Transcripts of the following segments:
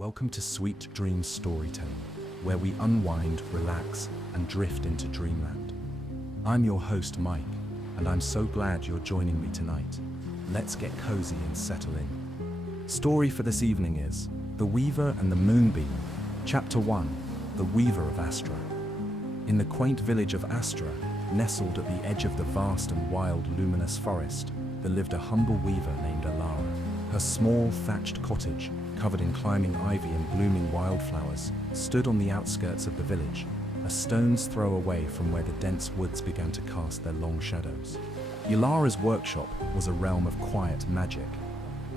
Welcome to Sweet Dreams Storytelling, where we unwind, relax, and drift into dreamland. I'm your host, Mike, and I'm so glad you're joining me tonight. Let's get cozy and settle in. Story for this evening is The Weaver and the Moonbeam, Chapter 1, The Weaver of Astra. In the quaint village of Astra, nestled at the edge of the vast and wild luminous forest, there lived a humble weaver named Alara. Her small, thatched cottage, covered in climbing ivy and blooming wildflowers, stood on the outskirts of the village, a stone's throw away from where the dense woods began to cast their long shadows. Alara's workshop was a realm of quiet magic.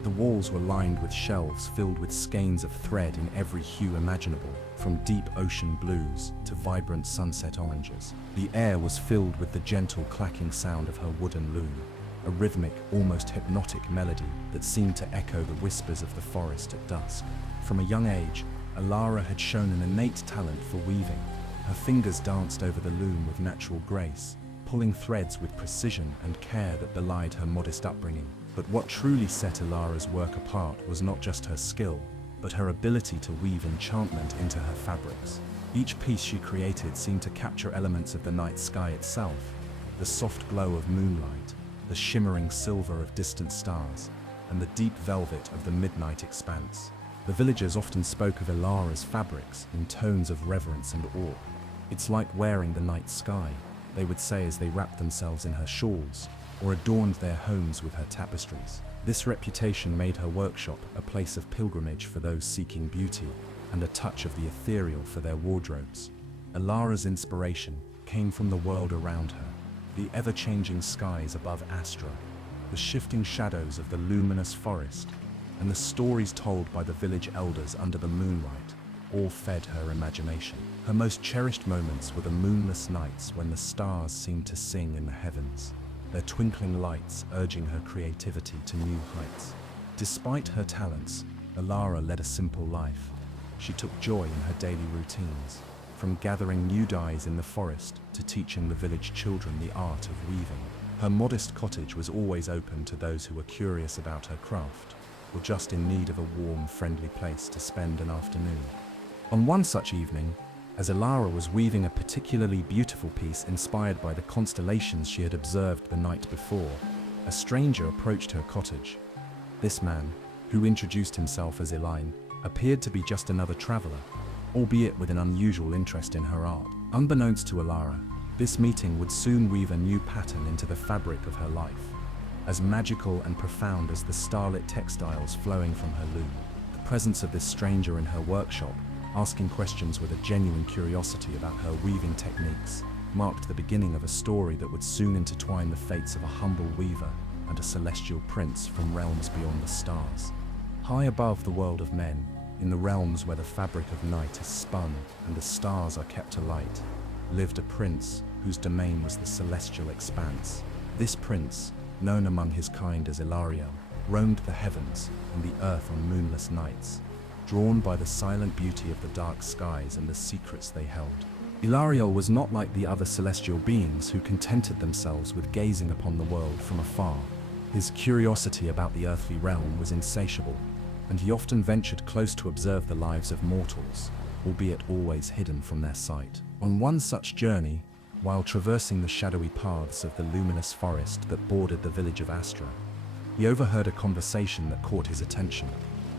The walls were lined with shelves filled with skeins of thread in every hue imaginable, from deep ocean blues to vibrant sunset oranges. The air was filled with the gentle clacking sound of her wooden loom, a rhythmic, almost hypnotic melody that seemed to echo the whispers of the forest at dusk. From a young age, Alara had shown an innate talent for weaving. Her fingers danced over the loom with natural grace, pulling threads with precision and care that belied her modest upbringing. But what truly set Alara's work apart was not just her skill, but her ability to weave enchantment into her fabrics. Each piece she created seemed to capture elements of the night sky itself, the soft glow of moonlight, the shimmering silver of distant stars, and the deep velvet of the midnight expanse. The villagers often spoke of Alara's fabrics in tones of reverence and awe. "It's like wearing the night sky," they would say as they wrapped themselves in her shawls, or adorned their homes with her tapestries. This reputation made her workshop a place of pilgrimage for those seeking beauty, and a touch of the ethereal for their wardrobes. Alara's inspiration came from the world around her, the ever-changing skies above Astra, the shifting shadows of the luminous forest, and the stories told by the village elders under the moonlight, all fed her imagination. Her most cherished moments were the moonless nights when the stars seemed to sing in the heavens, their twinkling lights urging her creativity to new heights. Despite her talents, Alara led a simple life. She took joy in her daily routines, from gathering new dyes in the forest to teaching the village children the art of weaving. Her modest cottage was always open to those who were curious about her craft, or just in need of a warm, friendly place to spend an afternoon. On one such evening, as Alara was weaving a particularly beautiful piece inspired by the constellations she had observed the night before, a stranger approached her cottage. This man, who introduced himself as Elaine, appeared to be just another traveler, albeit with an unusual interest in her art. Unbeknownst to Alara, this meeting would soon weave a new pattern into the fabric of her life, as magical and profound as the starlit textiles flowing from her loom. The presence of this stranger in her workshop, asking questions with a genuine curiosity about her weaving techniques, marked the beginning of a story that would soon intertwine the fates of a humble weaver and a celestial prince from realms beyond the stars. High above the world of men, in the realms where the fabric of night is spun and the stars are kept alight, lived a prince whose domain was the celestial expanse. This prince, known among his kind as Ilariel, roamed the heavens and the earth on moonless nights, drawn by the silent beauty of the dark skies and the secrets they held. Ilariel was not like the other celestial beings who contented themselves with gazing upon the world from afar. His curiosity about the earthly realm was insatiable, and he often ventured close to observe the lives of mortals, albeit always hidden from their sight. On one such journey, while traversing the shadowy paths of the luminous forest that bordered the village of Astra, he overheard a conversation that caught his attention.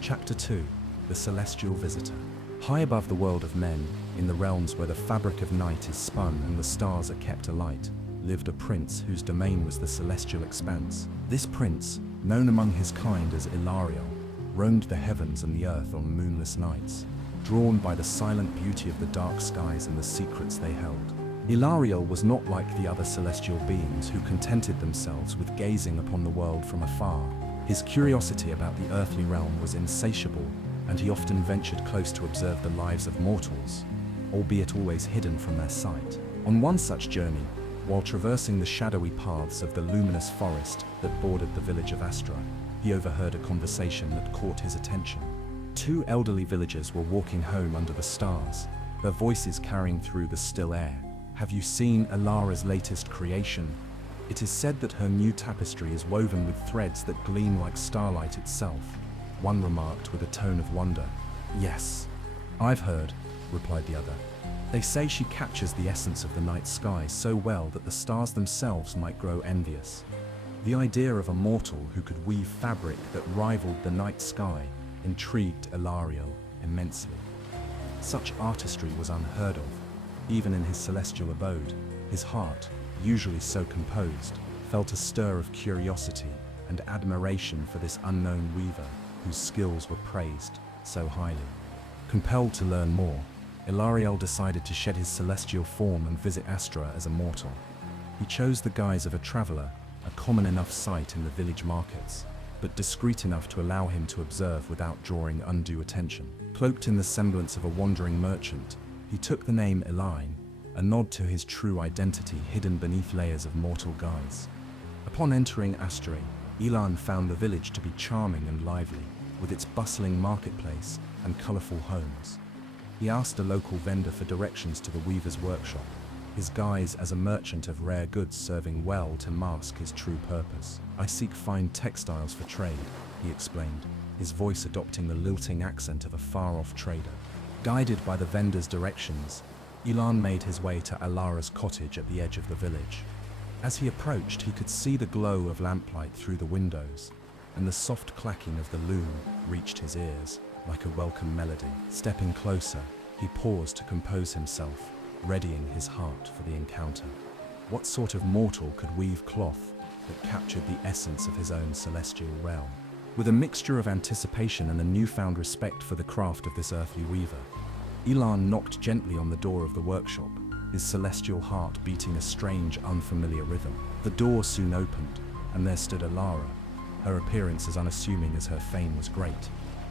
Chapter 2, The Celestial Visitor. High above the world of men, in the realms where the fabric of night is spun and the stars are kept alight, lived a prince whose domain was the celestial expanse. This prince, known among his kind as Ilariel, roamed the heavens and the earth on moonless nights, drawn by the silent beauty of the dark skies and the secrets they held. Ilariel was not like the other celestial beings who contented themselves with gazing upon the world from afar. His curiosity about the earthly realm was insatiable, and he often ventured close to observe the lives of mortals, albeit always hidden from their sight. On one such journey, while traversing the shadowy paths of the luminous forest that bordered the village of Astra, he overheard a conversation that caught his attention. Two elderly villagers were walking home under the stars, their voices carrying through the still air. "Have you seen Alara's latest creation? It is said that her new tapestry is woven with threads that gleam like starlight itself," one remarked with a tone of wonder. Yes, I've heard, replied the other. They say she captures the essence of the night sky so well that the stars themselves might grow envious. The idea of a mortal who could weave fabric that rivaled the night sky intrigued Ilariel immensely. Such artistry was unheard of, even in his celestial abode. His heart, usually so composed, felt a stir of curiosity and admiration for this unknown weaver whose skills were praised so highly. Compelled to learn more, Ilariel decided to shed his celestial form and visit Astra as a mortal. He chose the guise of a traveler, a common enough sight in the village markets, but discreet enough to allow him to observe without drawing undue attention. Cloaked in the semblance of a wandering merchant, he took the name Elaine, a nod to his true identity hidden beneath layers of mortal guise. Upon entering Astra, Elan found the village to be charming and lively, with its bustling marketplace and colourful homes. He asked a local vendor for directions to the weaver's workshop, his guise as a merchant of rare goods serving well to mask his true purpose. "I seek fine textiles for trade," he explained, his voice adopting the lilting accent of a far-off trader. Guided by the vendor's directions, Elan made his way to Alara's cottage at the edge of the village. As he approached, he could see the glow of lamplight through the windows, and the soft clacking of the loom reached his ears like a welcome melody. Stepping closer, he paused to compose himself, readying his heart for the encounter. What sort of mortal could weave cloth that captured the essence of his own celestial realm? With a mixture of anticipation and a newfound respect for the craft of this earthly weaver, Elan knocked gently on the door of the workshop, his celestial heart beating a strange, unfamiliar rhythm. The door soon opened, and there stood Alara, her appearance as unassuming as her fame was great,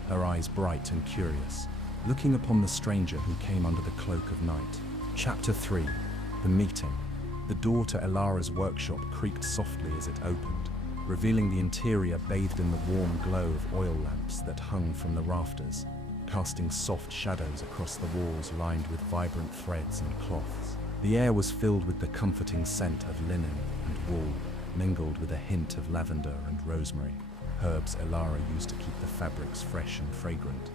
her eyes bright and curious, looking upon the stranger who came under the cloak of night. Chapter 3. The Meeting. The door to Alara's workshop creaked softly as it opened, revealing the interior bathed in the warm glow of oil lamps that hung from the rafters, casting soft shadows across the walls lined with vibrant threads and cloths. The air was filled with the comforting scent of linen and wool, mingled with a hint of lavender and rosemary, herbs Alara used to keep the fabrics fresh and fragrant.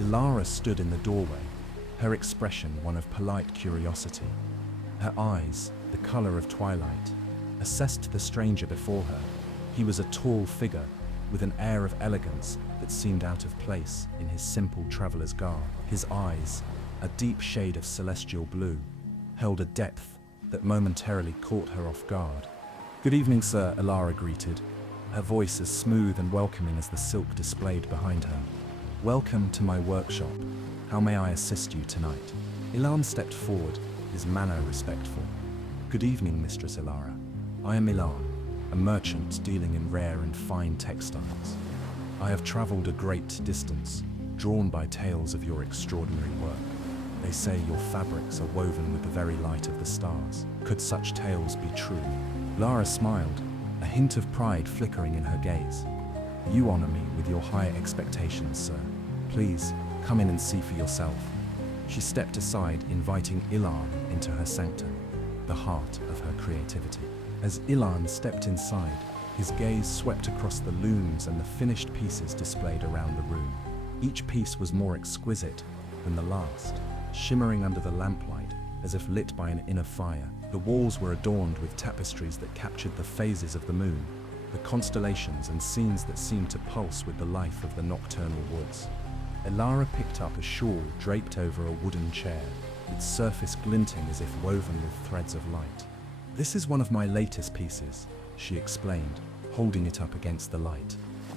Alara stood in the doorway, her expression one of polite curiosity. Her eyes, the color of twilight, assessed the stranger before her. He was a tall figure, with an air of elegance that seemed out of place in his simple traveler's garb. His eyes, a deep shade of celestial blue, held a depth that momentarily caught her off guard. "Good evening, sir," Alara greeted, her voice as smooth and welcoming as the silk displayed behind her. "Welcome to my workshop. How may I assist you tonight?" Elan stepped forward, his manner respectful. "Good evening, Mistress Alara. I am Elan, a merchant dealing in rare and fine textiles. I have traveled a great distance, drawn by tales of your extraordinary work. They say your fabrics are woven with the very light of the stars. Could such tales be true?" Lara smiled, a hint of pride flickering in her gaze. "You honor me with your high expectations, sir. Please, come in and see for yourself." She stepped aside, inviting Elan into her sanctum, the heart of her creativity. As Elan stepped inside, his gaze swept across the looms and the finished pieces displayed around the room. Each piece was more exquisite than the last, shimmering under the lamplight as if lit by an inner fire. The walls were adorned with tapestries that captured the phases of the moon, the constellations and scenes that seemed to pulse with the life of the nocturnal woods. Alara picked up a shawl draped over a wooden chair, its surface glinting as if woven with threads of light. "This is one of my latest pieces," she explained, holding it up against the light.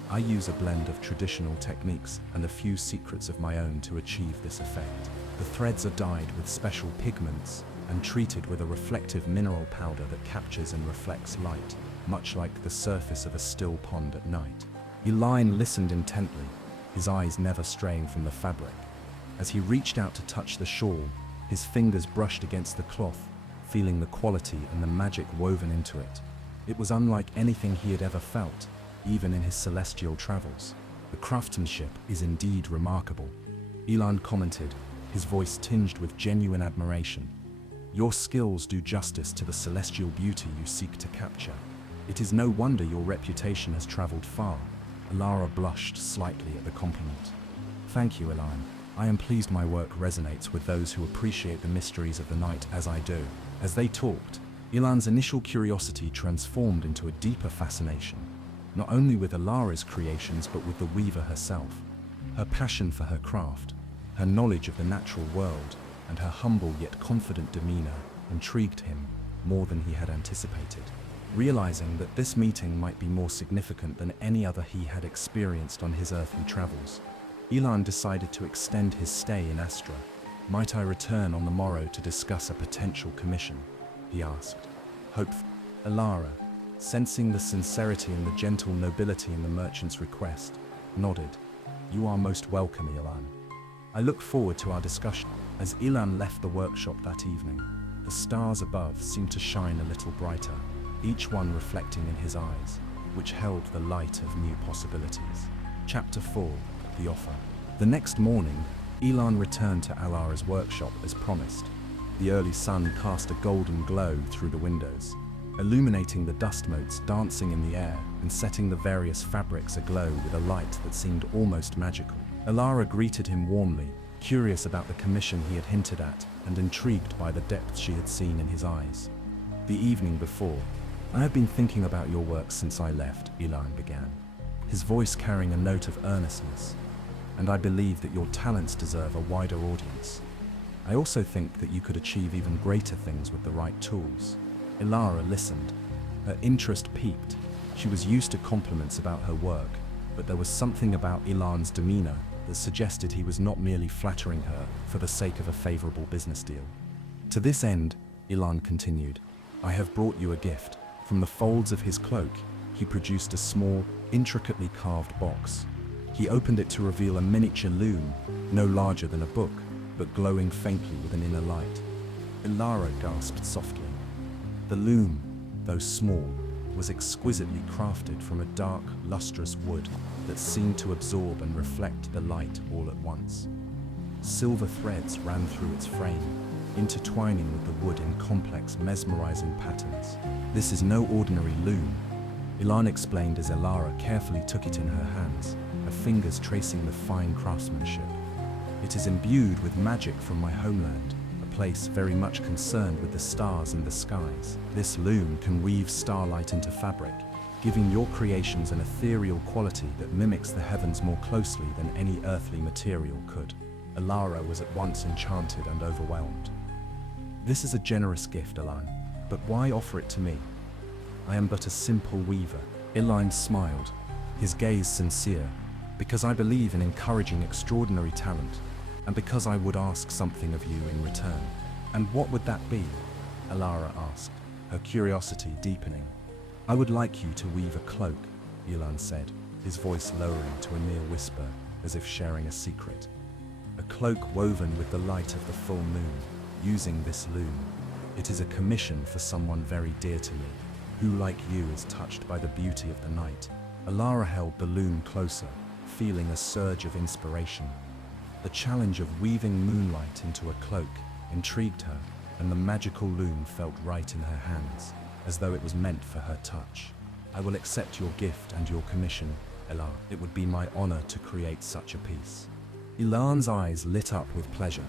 "I use a blend of traditional techniques and a few secrets of my own to achieve this effect. The threads are dyed with special pigments and treated with a reflective mineral powder that captures and reflects light, much like the surface of a still pond at night." Elan listened intently, his eyes never straying from the fabric. As he reached out to touch the shawl, his fingers brushed against the cloth, feeling the quality and the magic woven into it. It was unlike anything he had ever felt, even in his celestial travels. "The craftsmanship is indeed remarkable," Elan commented, his voice tinged with genuine admiration. "Your skills do justice to the celestial beauty you seek to capture. It is no wonder your reputation has traveled far." Alara blushed slightly at the compliment. "Thank you, Elan. I am pleased my work resonates with those who appreciate the mysteries of the night as I do. As they talked, Ilan's initial curiosity transformed into a deeper fascination, not only with Alara's creations but with the weaver herself. Her passion for her craft, her knowledge of the natural world, and her humble yet confident demeanor intrigued him more than he had anticipated. Realizing that this meeting might be more significant than any other he had experienced on his earthly travels, Ilan decided to extend his stay in Astra. "Might I return on the morrow to discuss a potential commission?" he asked. Hopefully, Alara, sensing the sincerity and the gentle nobility in the merchant's request, nodded. "You are most welcome, Ilan. I look forward to our discussion." As Ilan left the workshop that evening, the stars above seemed to shine a little brighter, each one reflecting in his eyes, which held the light of new possibilities. Chapter 4: The Offer. The next morning, Ilan returned to Alara's workshop as promised. The early sun cast a golden glow through the windows, illuminating the dust motes dancing in the air and setting the various fabrics aglow with a light that seemed almost magical. Alara greeted him warmly, curious about the commission he had hinted at and intrigued by the depth she had seen in his eyes. The evening before, "I have been thinking about your work since I left," Ilan began, his voice carrying a note of earnestness, "and I believe that your talents deserve a wider audience. I also think that you could achieve even greater things with the right tools." Alara listened, her interest piqued. She was used to compliments about her work, but there was something about Ilan's demeanor that suggested he was not merely flattering her for the sake of a favorable business deal. "To this end," Ilan continued, "I have brought you a gift." From the folds of his cloak, he produced a small, intricately carved box. He opened it to reveal a miniature loom, no larger than a book, but glowing faintly with an inner light. Alara gasped softly. The loom, though small, was exquisitely crafted from a dark, lustrous wood that seemed to absorb and reflect the light all at once. Silver threads ran through its frame, intertwining with the wood in complex, mesmerizing patterns. "This is no ordinary loom," Ilan explained as Alara carefully took it in her hands, her fingers tracing the fine craftsmanship. "It is imbued with magic from my homeland, a place very much concerned with the stars and the skies. This loom can weave starlight into fabric, giving your creations an ethereal quality that mimics the heavens more closely than any earthly material could." Alara was at once enchanted and overwhelmed. "This is a generous gift, Ilan, but why offer it to me? I am but a simple weaver." Ilan smiled, his gaze sincere. "Because I believe in encouraging extraordinary talent, and because I would ask something of you in return." "And what would that be?" Alara asked, her curiosity deepening. "I would like you to weave a cloak," Ilan said, his voice lowering to a mere whisper, as if sharing a secret. "A cloak woven with the light of the full moon, using this loom. It is a commission for someone very dear to me, who like you is touched by the beauty of the night." Alara held the loom closer, feeling a surge of inspiration. The challenge of weaving moonlight into a cloak intrigued her, and the magical loom felt right in her hands, as though it was meant for her touch. "I will accept your gift and your commission, Alara. It would be my honor to create such a piece." Ilan's eyes lit up with pleasure.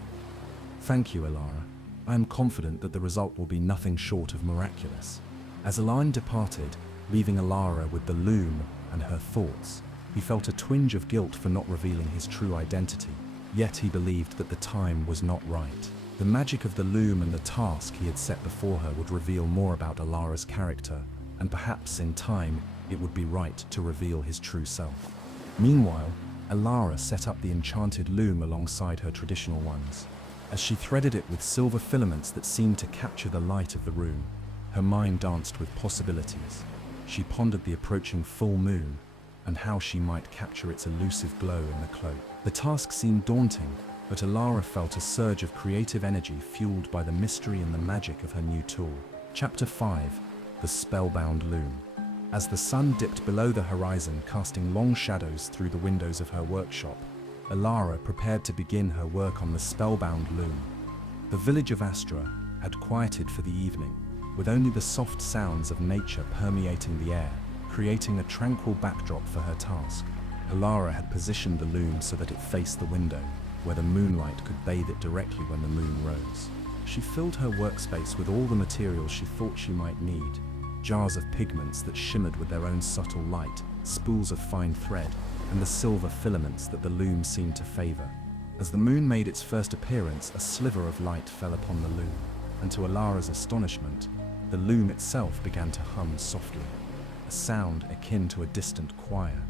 "Thank you, Alara. I am confident that the result will be nothing short of miraculous." As Ilan departed, leaving Alara with the loom and her thoughts, he felt a twinge of guilt for not revealing his true identity, yet he believed that the time was not right. The magic of the loom and the task he had set before her would reveal more about Alara's character, and perhaps in time it would be right to reveal his true self. Meanwhile, Alara set up the enchanted loom alongside her traditional ones. As she threaded it with silver filaments that seemed to capture the light of the room, her mind danced with possibilities. She pondered the approaching full moon and how she might capture its elusive glow in the cloak. The task seemed daunting, but Alara felt a surge of creative energy fueled by the mystery and the magic of her new tool. Chapter 5: The Spellbound Loom. As the sun dipped below the horizon, casting long shadows through the windows of her workshop, Alara prepared to begin her work on the spellbound loom. The village of Astra had quieted for the evening, with only the soft sounds of nature permeating the air, creating a tranquil backdrop for her task. Alara had positioned the loom so that it faced the window, where the moonlight could bathe it directly when the moon rose. She filled her workspace with all the materials she thought she might need: jars of pigments that shimmered with their own subtle light, spools of fine thread, and the silver filaments that the loom seemed to favor. As the moon made its first appearance, a sliver of light fell upon the loom, and to Alara's astonishment, the loom itself began to hum softly, a sound akin to a distant choir.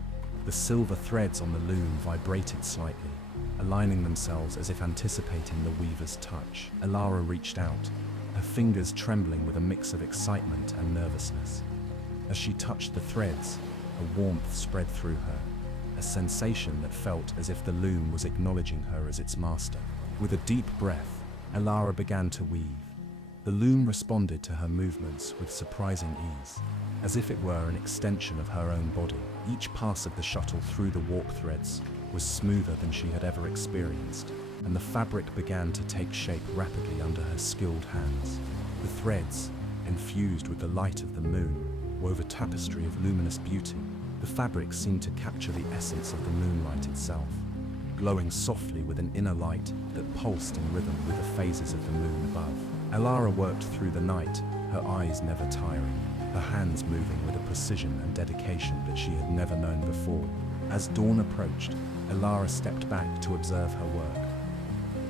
The silver threads on the loom vibrated slightly, aligning themselves as if anticipating the weaver's touch. Alara reached out, her fingers trembling with a mix of excitement and nervousness. As she touched the threads, a warmth spread through her, a sensation that felt as if the loom was acknowledging her as its master. With a deep breath, Alara began to weave. The loom responded to her movements with surprising ease, as if it were an extension of her own body. Each pass of the shuttle through the warp threads was smoother than she had ever experienced, and the fabric began to take shape rapidly under her skilled hands. The threads, infused with the light of the moon, wove a tapestry of luminous beauty. The fabric seemed to capture the essence of the moonlight itself, glowing softly with an inner light that pulsed in rhythm with the phases of the moon above. Alara worked through the night, her eyes never tiring, her hands moving with a precision and dedication that she had never known before. As dawn approached, Alara stepped back to observe her work.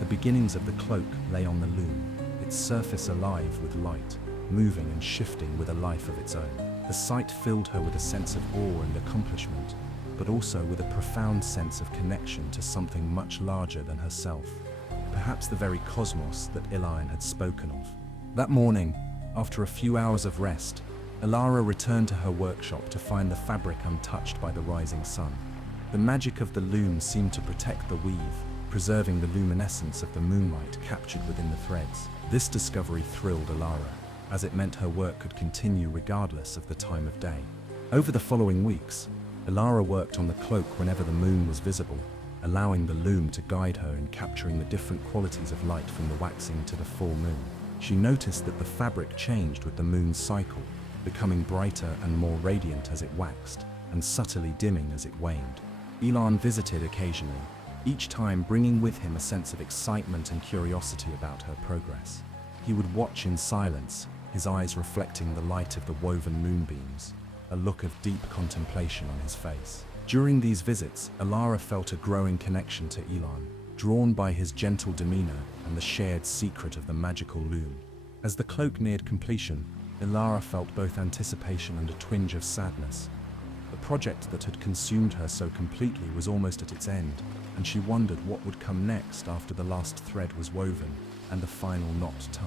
The beginnings of the cloak lay on the loom, its surface alive with light, moving and shifting with a life of its own. The sight filled her with a sense of awe and accomplishment, but also with a profound sense of connection to something much larger than herself, perhaps the very cosmos that Ilion had spoken of. That morning, after a few hours of rest, Alara returned to her workshop to find the fabric untouched by the rising sun. The magic of the loom seemed to protect the weave, preserving the luminescence of the moonlight captured within the threads. This discovery thrilled Alara, as it meant her work could continue regardless of the time of day. Over the following weeks, Alara worked on the cloak whenever the moon was visible, allowing the loom to guide her in capturing the different qualities of light from the waxing to the full moon. She noticed that the fabric changed with the moon's cycle, becoming brighter and more radiant as it waxed, and subtly dimming as it waned. Elon visited occasionally, each time bringing with him a sense of excitement and curiosity about her progress. He would watch in silence, his eyes reflecting the light of the woven moonbeams, a look of deep contemplation on his face. During these visits, Alara felt a growing connection to Elon, drawn by his gentle demeanor and the shared secret of the magical loom. As the cloak neared completion, Alara felt both anticipation and a twinge of sadness. The project that had consumed her so completely was almost at its end, and she wondered what would come next after the last thread was woven and the final knot tied.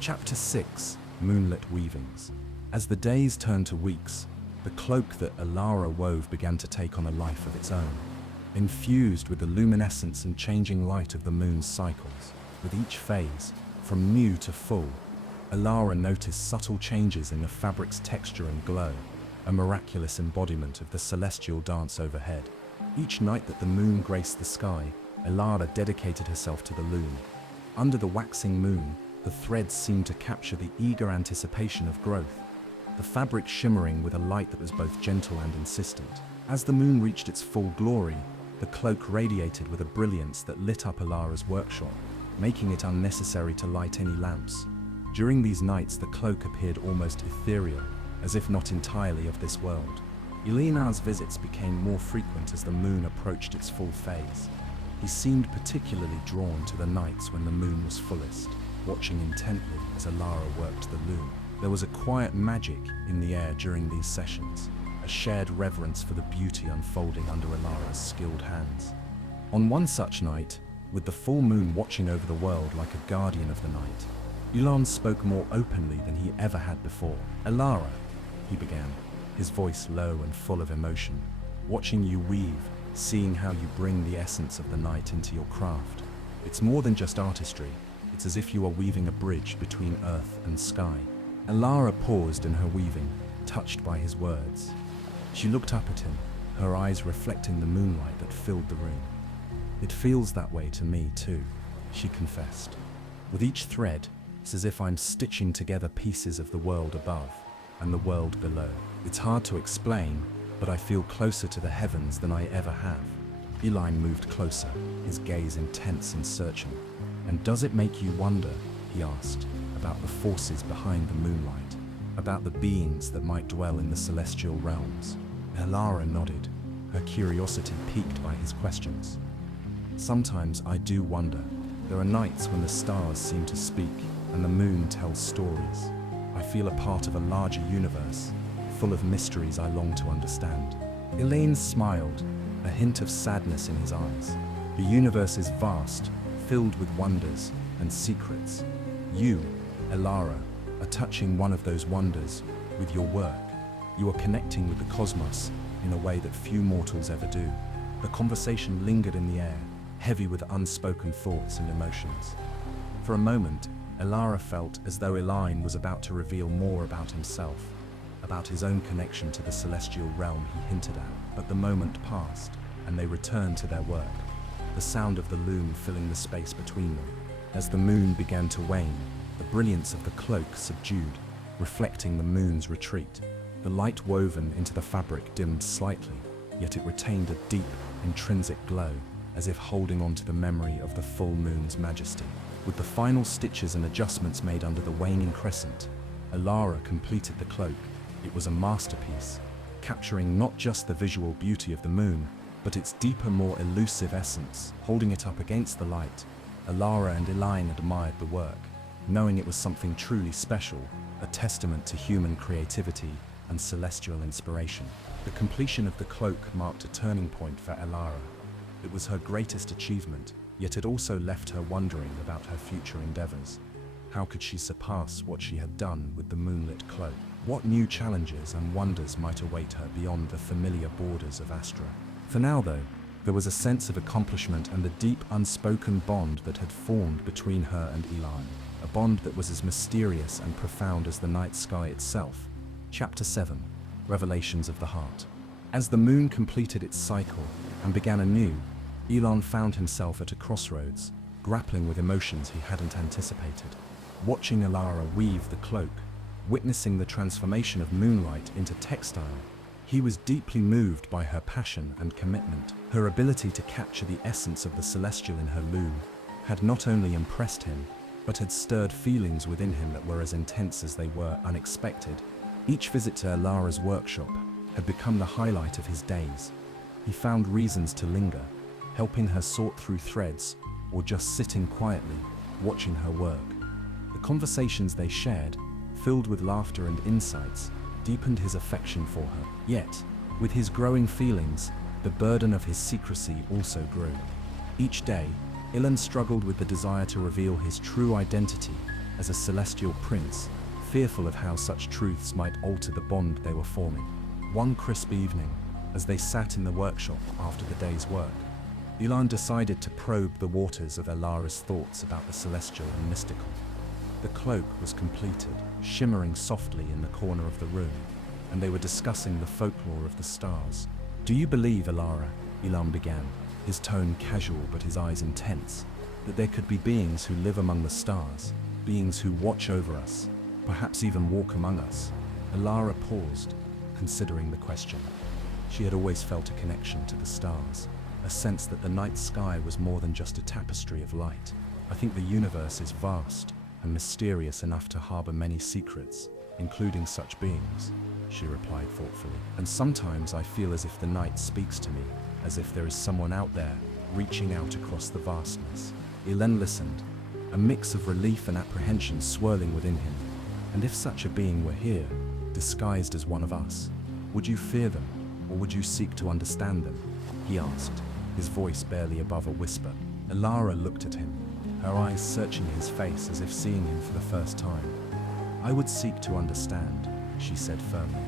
Chapter 6: Moonlit Weavings. As the days turned to weeks, the cloak that Alara wove began to take on a life of its own, infused with the luminescence and changing light of the moon's cycles. With each phase, from new to full, Alara noticed subtle changes in the fabric's texture and glow, a miraculous embodiment of the celestial dance overhead. Each night that the moon graced the sky, Alara dedicated herself to the loom. Under the waxing moon, the threads seemed to capture the eager anticipation of growth, the fabric shimmering with a light that was both gentle and insistent. As the moon reached its full glory, the cloak radiated with a brilliance that lit up Alara's workshop, making it unnecessary to light any lamps. During these nights, the cloak appeared almost ethereal, as if not entirely of this world. Eleanor's visits became more frequent as the moon approached its full phase. He seemed particularly drawn to the nights when the moon was fullest, watching intently as Alara worked the loom. There was a quiet magic in the air during these sessions, a shared reverence for the beauty unfolding under Alara's skilled hands. On one such night, with the full moon watching over the world like a guardian of the night, Elon spoke more openly than he ever had before. "Alara," he began, his voice low and full of emotion, "watching you weave, seeing how you bring the essence of the night into your craft. It's more than just artistry, it's as if you are weaving a bridge between earth and sky." Alara paused in her weaving, touched by his words. She looked up at him, her eyes reflecting the moonlight that filled the room. "It feels that way to me too," she confessed. "With each thread, it's as if I'm stitching together pieces of the world above and the world below. It's hard to explain, but I feel closer to the heavens than I ever have." Eli moved closer, his gaze intense and searching. "And does it make you wonder," he asked, "about the forces behind the moonlight? About the beings that might dwell in the celestial realms?" Elara nodded, her curiosity piqued by his questions. "Sometimes I do wonder. There are nights when the stars seem to speak and the moon tells stories. I feel a part of a larger universe, full of mysteries I long to understand." Elaine smiled, a hint of sadness in his eyes. "The universe is vast, filled with wonders and secrets. You, Elara, are touching one of those wonders with your work. You are connecting with the cosmos in a way that few mortals ever do." The conversation lingered in the air, heavy with unspoken thoughts and emotions. For a moment, Elara felt as though Elaine was about to reveal more about himself, about his own connection to the celestial realm he hinted at. But the moment passed, and they returned to their work, the sound of the loom filling the space between them. As the moon began to wane, the brilliance of the cloak subdued, reflecting the moon's retreat. The light woven into the fabric dimmed slightly, yet it retained a deep, intrinsic glow, as if holding on to the memory of the full moon's majesty. With the final stitches and adjustments made under the waning crescent, Elara completed the cloak. It was a masterpiece, capturing not just the visual beauty of the moon, but its deeper, more elusive essence. Holding it up against the light, Elara and Elaine admired the work, knowing it was something truly special, a testament to human creativity and celestial inspiration. The completion of the cloak marked a turning point for Elara. It was her greatest achievement, yet it also left her wondering about her future endeavors. How could she surpass what she had done with the moonlit cloak? What new challenges and wonders might await her beyond the familiar borders of Astra? For now, though, there was a sense of accomplishment and the deep, unspoken bond that had formed between her and Elaine, a bond that was as mysterious and profound as the night sky itself. Chapter 7: Revelations of the Heart. As the moon completed its cycle and began anew, Elon found himself at a crossroads, grappling with emotions he hadn't anticipated. Watching Elara weave the cloak, witnessing the transformation of moonlight into textile, he was deeply moved by her passion and commitment. Her ability to capture the essence of the celestial in her loom had not only impressed him, but had stirred feelings within him that were as intense as they were unexpected. Each visit to Elara's workshop had become the highlight of his days. He found reasons to linger, helping her sort through threads, or just sitting quietly, watching her work. The conversations they shared, filled with laughter and insights, deepened his affection for her. Yet, with his growing feelings, the burden of his secrecy also grew. Each day, Ilan struggled with the desire to reveal his true identity as a celestial prince, fearful of how such truths might alter the bond they were forming. One crisp evening, as they sat in the workshop after the day's work, Ilan decided to probe the waters of Elara's thoughts about the celestial and mystical. The cloak was completed, shimmering softly in the corner of the room, and they were discussing the folklore of the stars. "Do you believe, Elara," Ilan began, his tone casual but his eyes intense, "that there could be beings who live among the stars, beings who watch over us, perhaps even walk among us?" Elara paused, considering the question. She had always felt a connection to the stars, a sense that the night sky was more than just a tapestry of light. "I think the universe is vast and mysterious enough to harbor many secrets, including such beings," she replied thoughtfully. "And sometimes I feel as if the night speaks to me, as if there is someone out there, reaching out across the vastness." Ilan listened, a mix of relief and apprehension swirling within him. "And if such a being were here, disguised as one of us, would you fear them, or would you seek to understand them?" he asked, his voice barely above a whisper. Elara looked at him, her eyes searching his face as if seeing him for the first time. "I would seek to understand," she said firmly.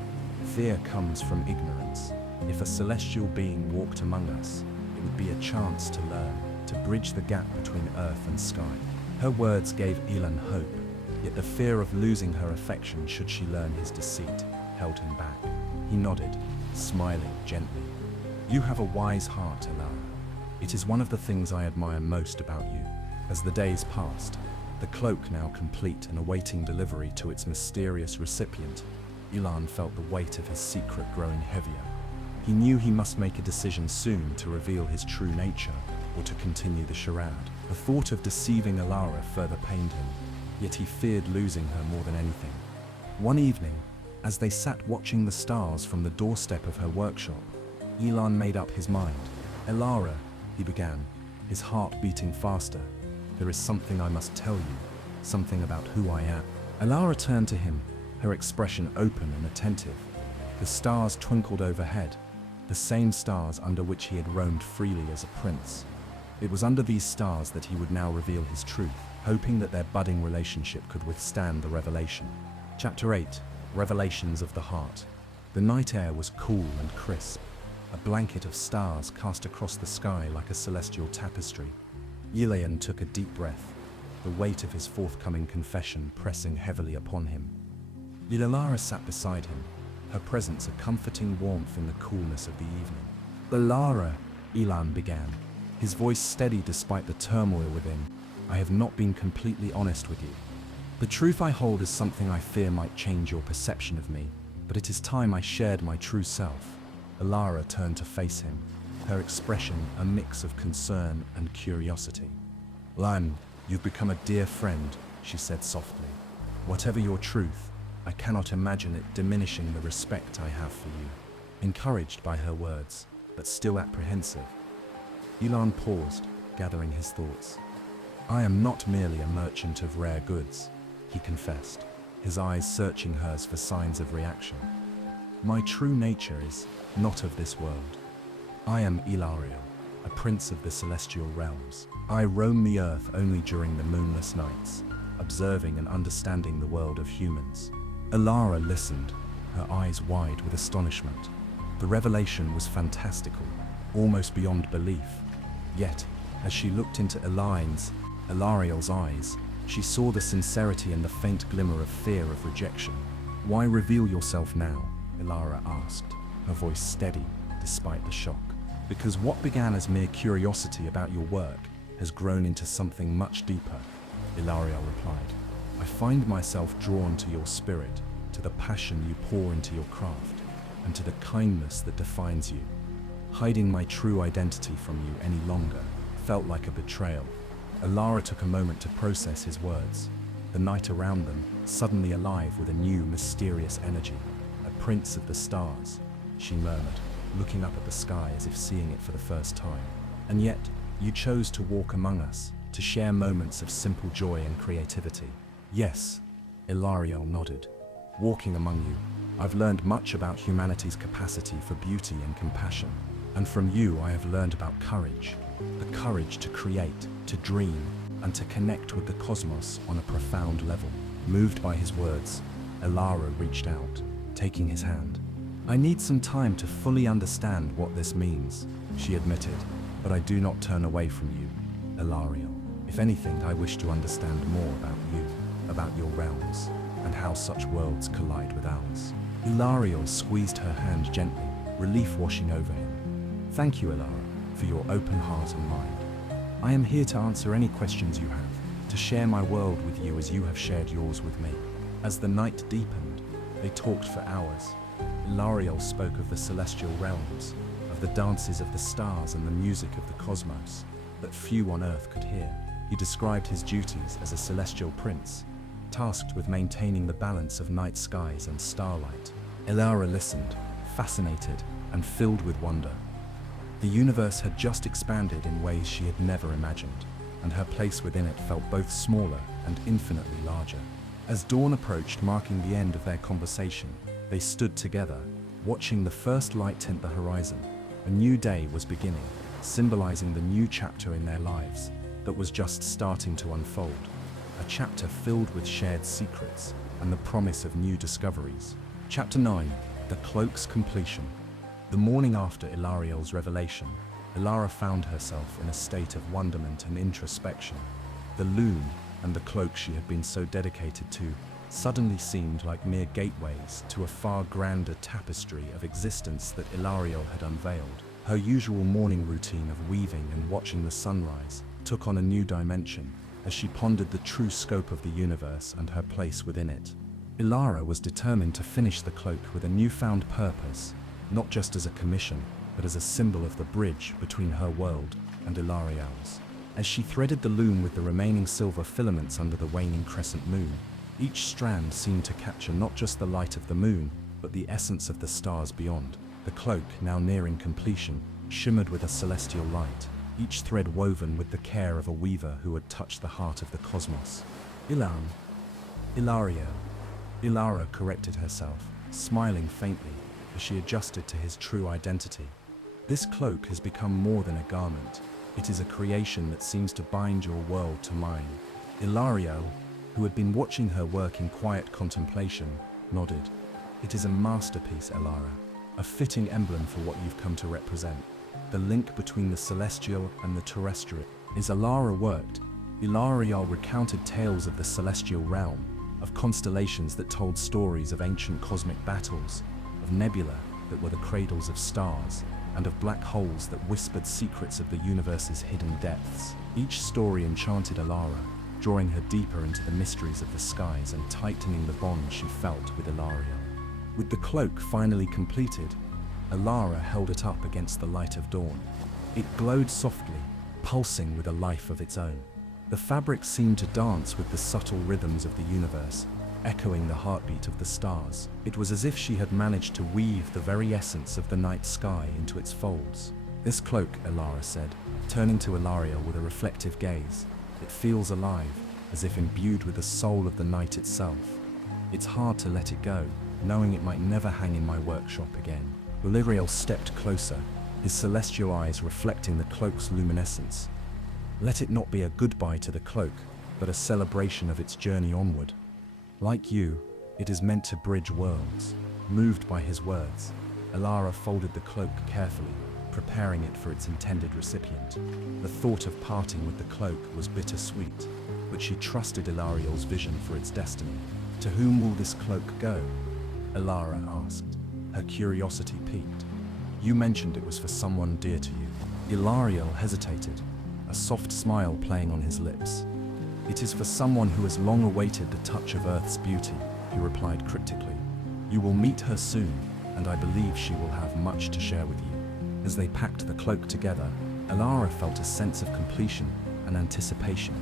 "Fear comes from ignorance. If a celestial being walked among us, it would be a chance to learn, to bridge the gap between earth and sky." Her words gave Ilan hope, yet the fear of losing her affection should she learn his deceit held him back. He nodded, smiling gently. "You have a wise heart, Elara. It is one of the things I admire most about you." As the days passed, the cloak now complete and awaiting delivery to its mysterious recipient, Ilan felt the weight of his secret growing heavier. He knew he must make a decision soon to reveal his true nature or to continue the charade. The thought of deceiving Alara further pained him, yet he feared losing her more than anything. One evening, as they sat watching the stars from the doorstep of her workshop, Elan made up his mind. "Alara," he began, his heart beating faster, "there is something I must tell you, something about who I am." Alara turned to him, her expression open and attentive. The stars twinkled overhead, the same stars under which he had roamed freely as a prince. It was under these stars that he would now reveal his truth, hoping that their budding relationship could withstand the revelation. Chapter 8. Revelations of the Heart. The night air was cool and crisp, a blanket of stars cast across the sky like a celestial tapestry. Elan took a deep breath, the weight of his forthcoming confession pressing heavily upon him. Alara sat beside him, her presence a comforting warmth in the coolness of the evening. "Alara," Elan began, his voice steady despite the turmoil within, "I have not been completely honest with you. The truth I hold is something I fear might change your perception of me, but it is time I shared my true self." Alara turned to face him, her expression a mix of concern and curiosity. "Lan, you've become a dear friend," she said softly. "Whatever your truth, I cannot imagine it diminishing the respect I have for you." Encouraged by her words, but still apprehensive, Elan paused, gathering his thoughts. "I am not merely a merchant of rare goods," he confessed, his eyes searching hers for signs of reaction. "My true nature is not of this world. I am Ilariel, a prince of the celestial realms. I roam the earth only during the moonless nights, observing and understanding the world of humans." Alara listened, her eyes wide with astonishment. The revelation was fantastical, almost beyond belief. Yet, as she looked into Ilariel's eyes, she saw the sincerity and the faint glimmer of fear of rejection. "Why reveal yourself now?" Alara asked, her voice steady despite the shock. "Because what began as mere curiosity about your work has grown into something much deeper," Ilariel replied. "I find myself drawn to your spirit, to the passion you pour into your craft, and to the kindness that defines you. Hiding my true identity from you any longer felt like a betrayal." Alara took a moment to process his words, the night around them suddenly alive with a new, mysterious energy. "A prince of the stars," she murmured, looking up at the sky as if seeing it for the first time. "And yet, you chose to walk among us, to share moments of simple joy and creativity." "Yes," Ilariel nodded. "Walking among you, I've learned much about humanity's capacity for beauty and compassion. And from you I have learned about courage. The courage to create, to dream, and to connect with the cosmos on a profound level." Moved by his words, Alara reached out, taking his hand. "I need some time to fully understand what this means," she admitted, "but I do not turn away from you, Ilariel. If anything, I wish to understand more about you, about your realms, and how such worlds collide with ours." Ilariel squeezed her hand gently, relief washing over him. "Thank you, Alara, for your open heart and mind. I am here to answer any questions you have, to share my world with you as you have shared yours with me." As the night deepened, they talked for hours. Ilariel spoke of the celestial realms, of the dances of the stars and the music of the cosmos that few on earth could hear. He described his duties as a celestial prince, tasked with maintaining the balance of night skies and starlight. Alara listened, fascinated and filled with wonder. The universe had just expanded in ways she had never imagined, and her place within it felt both smaller and infinitely larger. As dawn approached, marking the end of their conversation, they stood together, watching the first light tint the horizon. A new day was beginning, symbolizing the new chapter in their lives that was just starting to unfold. A chapter filled with shared secrets and the promise of new discoveries. Chapter 9. The Cloak's Completion. The morning after Ilariel's revelation, Alara found herself in a state of wonderment and introspection. The loom and the cloak she had been so dedicated to suddenly seemed like mere gateways to a far grander tapestry of existence that Ilariel had unveiled. Her usual morning routine of weaving and watching the sunrise took on a new dimension as she pondered the true scope of the universe and her place within it. Alara was determined to finish the cloak with a newfound purpose, not just as a commission, but as a symbol of the bridge between her world and Ilariel's. As she threaded the loom with the remaining silver filaments under the waning crescent moon, each strand seemed to capture not just the light of the moon, but the essence of the stars beyond. The cloak, now nearing completion, shimmered with a celestial light, each thread woven with the care of a weaver who had touched the heart of the cosmos. Ilario. Ilara corrected herself, smiling faintly as she adjusted to his true identity. This cloak has become more than a garment. It is a creation that seems to bind your world to mine. Ilario, who had been watching her work in quiet contemplation, nodded. It is a masterpiece, Ilara, a fitting emblem for what you've come to represent. The link between the celestial and the terrestrial. As Ilara worked, Ilariel recounted tales of the celestial realm, of constellations that told stories of ancient cosmic battles, of nebula that were the cradles of stars, and of black holes that whispered secrets of the universe's hidden depths. Each story enchanted Ilara, drawing her deeper into the mysteries of the skies and tightening the bond she felt with Ilariel. With the cloak finally completed, Ilara held it up against the light of dawn. It glowed softly, pulsing with a life of its own. The fabric seemed to dance with the subtle rhythms of the universe, echoing the heartbeat of the stars. It was as if she had managed to weave the very essence of the night sky into its folds. This cloak, Ilara said, turning to Ilariel with a reflective gaze. It feels alive, as if imbued with the soul of the night itself. It's hard to let it go, knowing it might never hang in my workshop again. Ilariel stepped closer, his celestial eyes reflecting the cloak's luminescence. Let it not be a goodbye to the cloak, but a celebration of its journey onward. Like you, it is meant to bridge worlds. Moved by his words, Ilara folded the cloak carefully, preparing it for its intended recipient. The thought of parting with the cloak was bittersweet, but she trusted Ilariel's vision for its destiny. To whom will this cloak go? Ilara asked, her curiosity piqued. You mentioned it was for someone dear to you. Ilariel hesitated, a soft smile playing on his lips. It is for someone who has long awaited the touch of Earth's beauty, he replied cryptically. You will meet her soon, and I believe she will have much to share with you. As they packed the cloak together, Ilara felt a sense of completion and anticipation.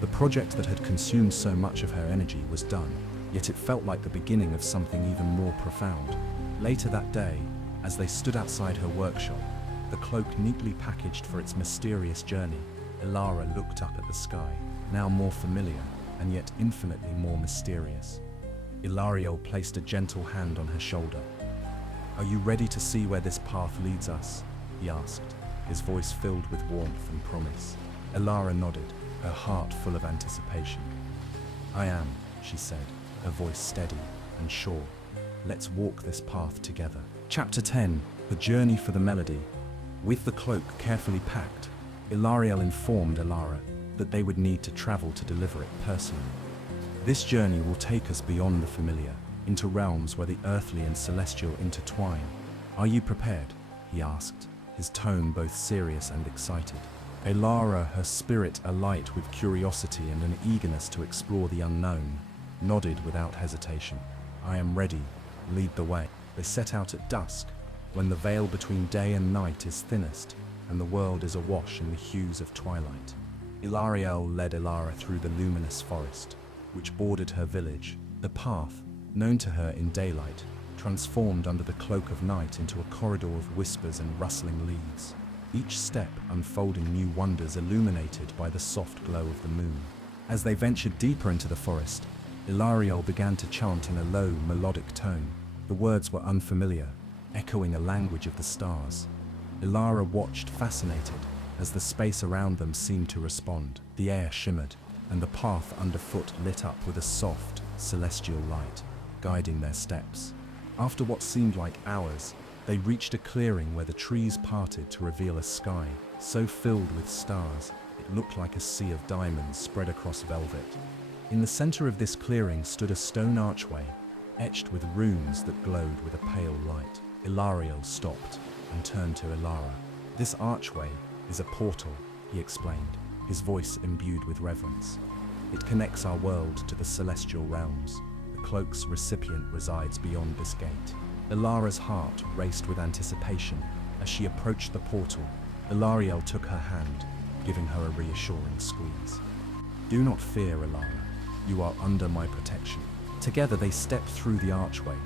The project that had consumed so much of her energy was done, yet it felt like the beginning of something even more profound. Later that day, as they stood outside her workshop, the cloak neatly packaged for its mysterious journey, Ilara looked up at the sky, now more familiar and yet infinitely more mysterious. Ilariel placed a gentle hand on her shoulder. Are you ready to see where this path leads us? He asked, his voice filled with warmth and promise. Ilara nodded, her heart full of anticipation. I am, she said, her voice steady and sure. Let's walk this path together. Chapter 10, The Journey for the Melody. With the cloak carefully packed, Ilariel informed Ilara that they would need to travel to deliver it personally. This journey will take us beyond the familiar, into realms where the earthly and celestial intertwine. Are you prepared? He asked, his tone both serious and excited. Ilara, her spirit alight with curiosity and an eagerness to explore the unknown, nodded without hesitation. I am ready. Lead the way. They set out at dusk, when the veil between day and night is thinnest, and the world is awash in the hues of twilight. Ilariel led Ilara through the luminous forest, which bordered her village. The path, known to her in daylight, transformed under the cloak of night into a corridor of whispers and rustling leaves, each step unfolding new wonders illuminated by the soft glow of the moon. As they ventured deeper into the forest, Ilariel began to chant in a low, melodic tone. The words were unfamiliar, echoing a language of the stars. Ilara watched, fascinated, as the space around them seemed to respond. The air shimmered, and the path underfoot lit up with a soft, celestial light, guiding their steps. After what seemed like hours, they reached a clearing where the trees parted to reveal a sky so filled with stars it looked like a sea of diamonds spread across velvet. In the center of this clearing stood a stone archway, etched with runes that glowed with a pale light. Ilariel stopped and turned to Ilara. This archway is a portal, he explained, his voice imbued with reverence. It connects our world to the celestial realms. The cloak's recipient resides beyond this gate. Ilara's heart raced with anticipation. As she approached the portal, Ilariel took her hand, giving her a reassuring squeeze. "Do not fear, Ilara. You are under my protection." Together they stepped through the archway.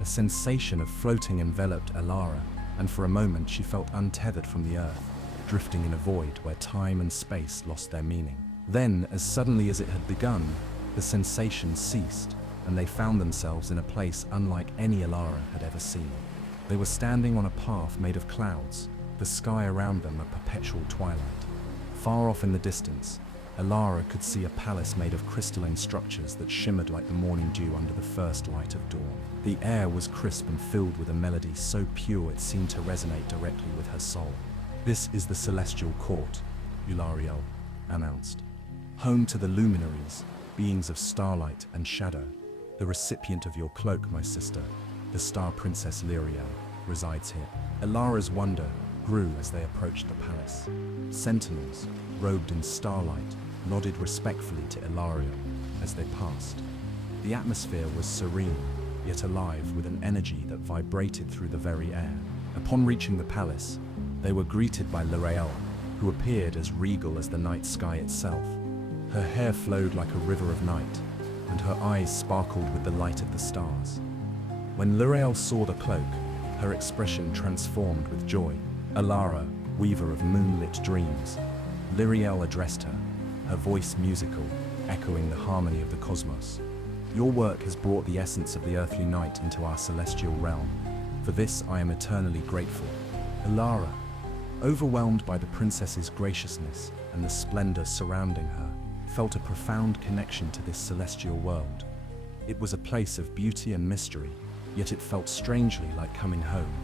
A sensation of floating enveloped Ilara, and for a moment she felt untethered from the earth, drifting in a void where time and space lost their meaning. Then, as suddenly as it had begun, the sensation ceased, and they found themselves in a place unlike any Ilara had ever seen. They were standing on a path made of clouds, the sky around them a perpetual twilight. Far off in the distance, Ilara could see a palace made of crystalline structures that shimmered like the morning dew under the first light of dawn. The air was crisp and filled with a melody so pure it seemed to resonate directly with her soul. "This is the Celestial Court," Ilariel announced. "Home to the luminaries, beings of starlight and shadow. The recipient of your cloak, my sister, the Star Princess Lyriel, resides here." Ilara's wonder grew as they approached the palace. Sentinels, robed in starlight, nodded respectfully to Ilariel as they passed. The atmosphere was serene, yet alive with an energy that vibrated through the very air. Upon reaching the palace, they were greeted by Lyriel, who appeared as regal as the night sky itself. Her hair flowed like a river of night, and her eyes sparkled with the light of the stars. When Lyriel saw the cloak, her expression transformed with joy. "Ilara, weaver of moonlit dreams," Lyriel addressed her, her voice musical, echoing the harmony of the cosmos. "Your work has brought the essence of the earthly night into our celestial realm. For this I am eternally grateful." Ilara, overwhelmed by the princess's graciousness and the splendor surrounding her, felt a profound connection to this celestial world. It was a place of beauty and mystery, yet it felt strangely like coming home,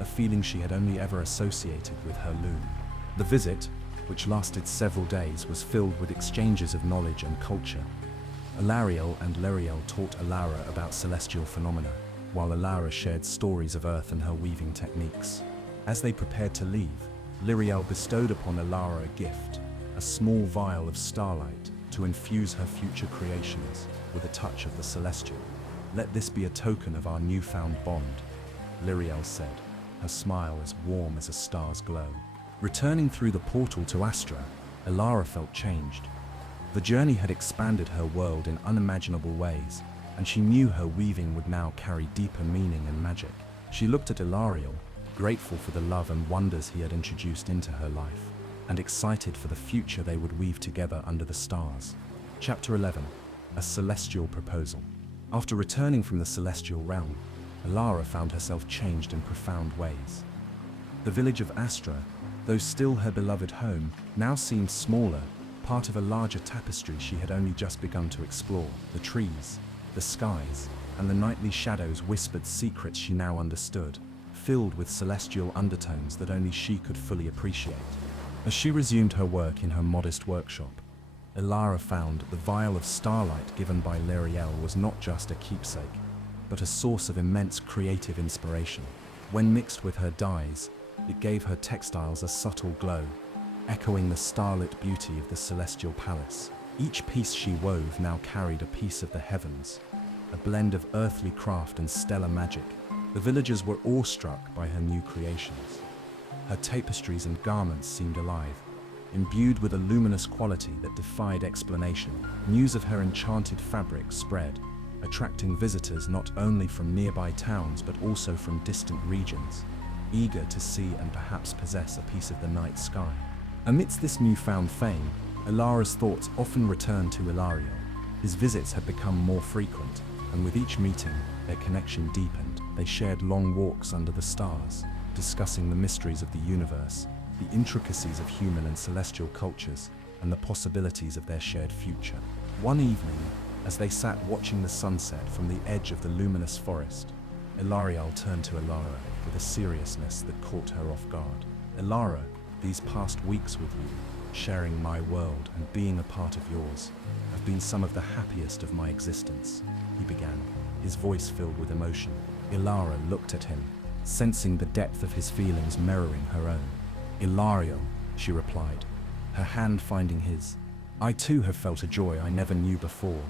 a feeling she had only ever associated with her loom. The visit, which lasted several days, was filled with exchanges of knowledge and culture. Ilariel and Lyriel taught Ilara about celestial phenomena, while Ilara shared stories of Earth and her weaving techniques. As they prepared to leave, Lyriel bestowed upon Ilara a gift, a small vial of starlight to infuse her future creations with a touch of the celestial. "Let this be a token of our newfound bond," Lyriel said, her smile as warm as a star's glow. Returning through the portal to Astra, Ilara felt changed. The journey had expanded her world in unimaginable ways, and she knew her weaving would now carry deeper meaning and magic. She looked at Ilariel, grateful for the love and wonders he had introduced into her life, and excited for the future they would weave together under the stars. Chapter 11. A Celestial Proposal. After returning from the celestial realm, Ilara found herself changed in profound ways. The village of Astra, though still her beloved home, now seemed smaller, part of a larger tapestry she had only just begun to explore. The trees, the skies, and the nightly shadows whispered secrets she now understood, filled with celestial undertones that only she could fully appreciate. As she resumed her work in her modest workshop, Ilara found the vial of starlight given by Lyriel was not just a keepsake, but a source of immense creative inspiration. When mixed with her dyes, it gave her textiles a subtle glow, echoing the starlit beauty of the celestial palace. Each piece she wove now carried a piece of the heavens, a blend of earthly craft and stellar magic. The villagers were awestruck by her new creations. Her tapestries and garments seemed alive, imbued with a luminous quality that defied explanation. News of her enchanted fabric spread, attracting visitors not only from nearby towns but also from distant regions, eager to see and perhaps possess a piece of the night sky. Amidst this newfound fame, Ilara's thoughts often returned to Ilariel. His visits had become more frequent, and with each meeting, their connection deepened. They shared long walks under the stars, discussing the mysteries of the universe, the intricacies of human and celestial cultures, and the possibilities of their shared future. One evening, as they sat watching the sunset from the edge of the luminous forest, Ilariel turned to Ilara with a seriousness that caught her off guard. "Ilara, these past weeks with you, sharing my world and being a part of yours, have been some of the happiest of my existence," he began, his voice filled with emotion. Ilara looked at him, sensing the depth of his feelings mirroring her own. "Ilariel," she replied, her hand finding his. "I too have felt a joy I never knew before,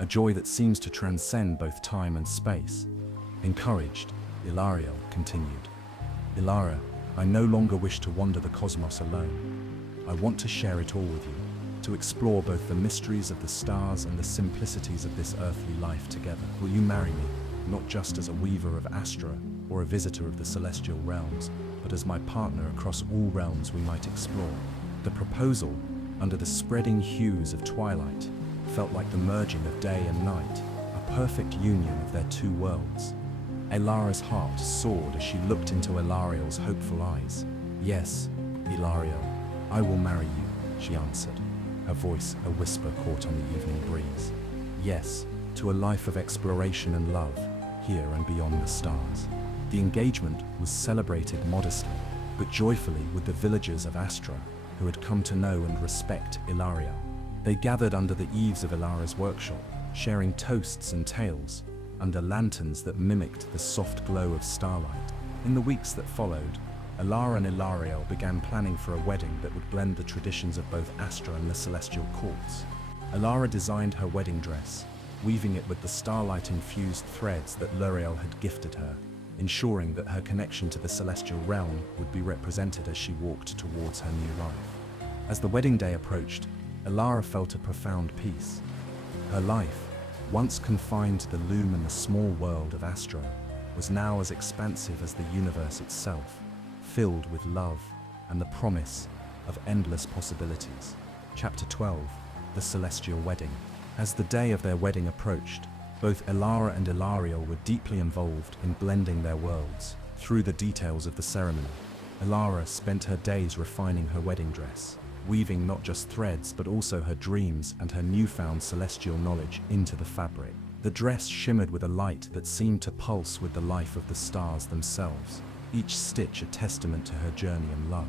a joy that seems to transcend both time and space." Encouraged, Ilariel continued. Ilara, I no longer wish to wander the cosmos alone. I want to share it all with you, to explore both the mysteries of the stars and the simplicities of this earthly life together. Will you marry me, not just as a weaver of Astra or a visitor of the celestial realms, but as my partner across all realms we might explore? The proposal, under the spreading hues of twilight, felt like the merging of day and night, a perfect union of their two worlds. Ilara's heart soared as she looked into Ilariel's hopeful eyes. Yes, Ilariel, I will marry you, she answered, her voice a whisper caught on the evening breeze. Yes, to a life of exploration and love, here and beyond the stars. The engagement was celebrated modestly, but joyfully with the villagers of Astra, who had come to know and respect Ilariel. They gathered under the eaves of Ilara's workshop, sharing toasts and tales, under lanterns that mimicked the soft glow of starlight. In the weeks that followed, Ilara and Ilariel began planning for a wedding that would blend the traditions of both Astra and the celestial courts. Ilara designed her wedding dress, weaving it with the starlight-infused threads that Luriel had gifted her, ensuring that her connection to the celestial realm would be represented as she walked towards her new life. As the wedding day approached, Ilara felt a profound peace. Her life, once confined to the loom and the small world of Astra, was now as expansive as the universe itself, filled with love and the promise of endless possibilities. Chapter 12. The Celestial Wedding. As the day of their wedding approached, both Ilara and Ilariel were deeply involved in blending their worlds. Through the details of the ceremony, Ilara spent her days refining her wedding dress, weaving not just threads but also her dreams and her newfound celestial knowledge into the fabric. The dress shimmered with a light that seemed to pulse with the life of the stars themselves, each stitch a testament to her journey and love.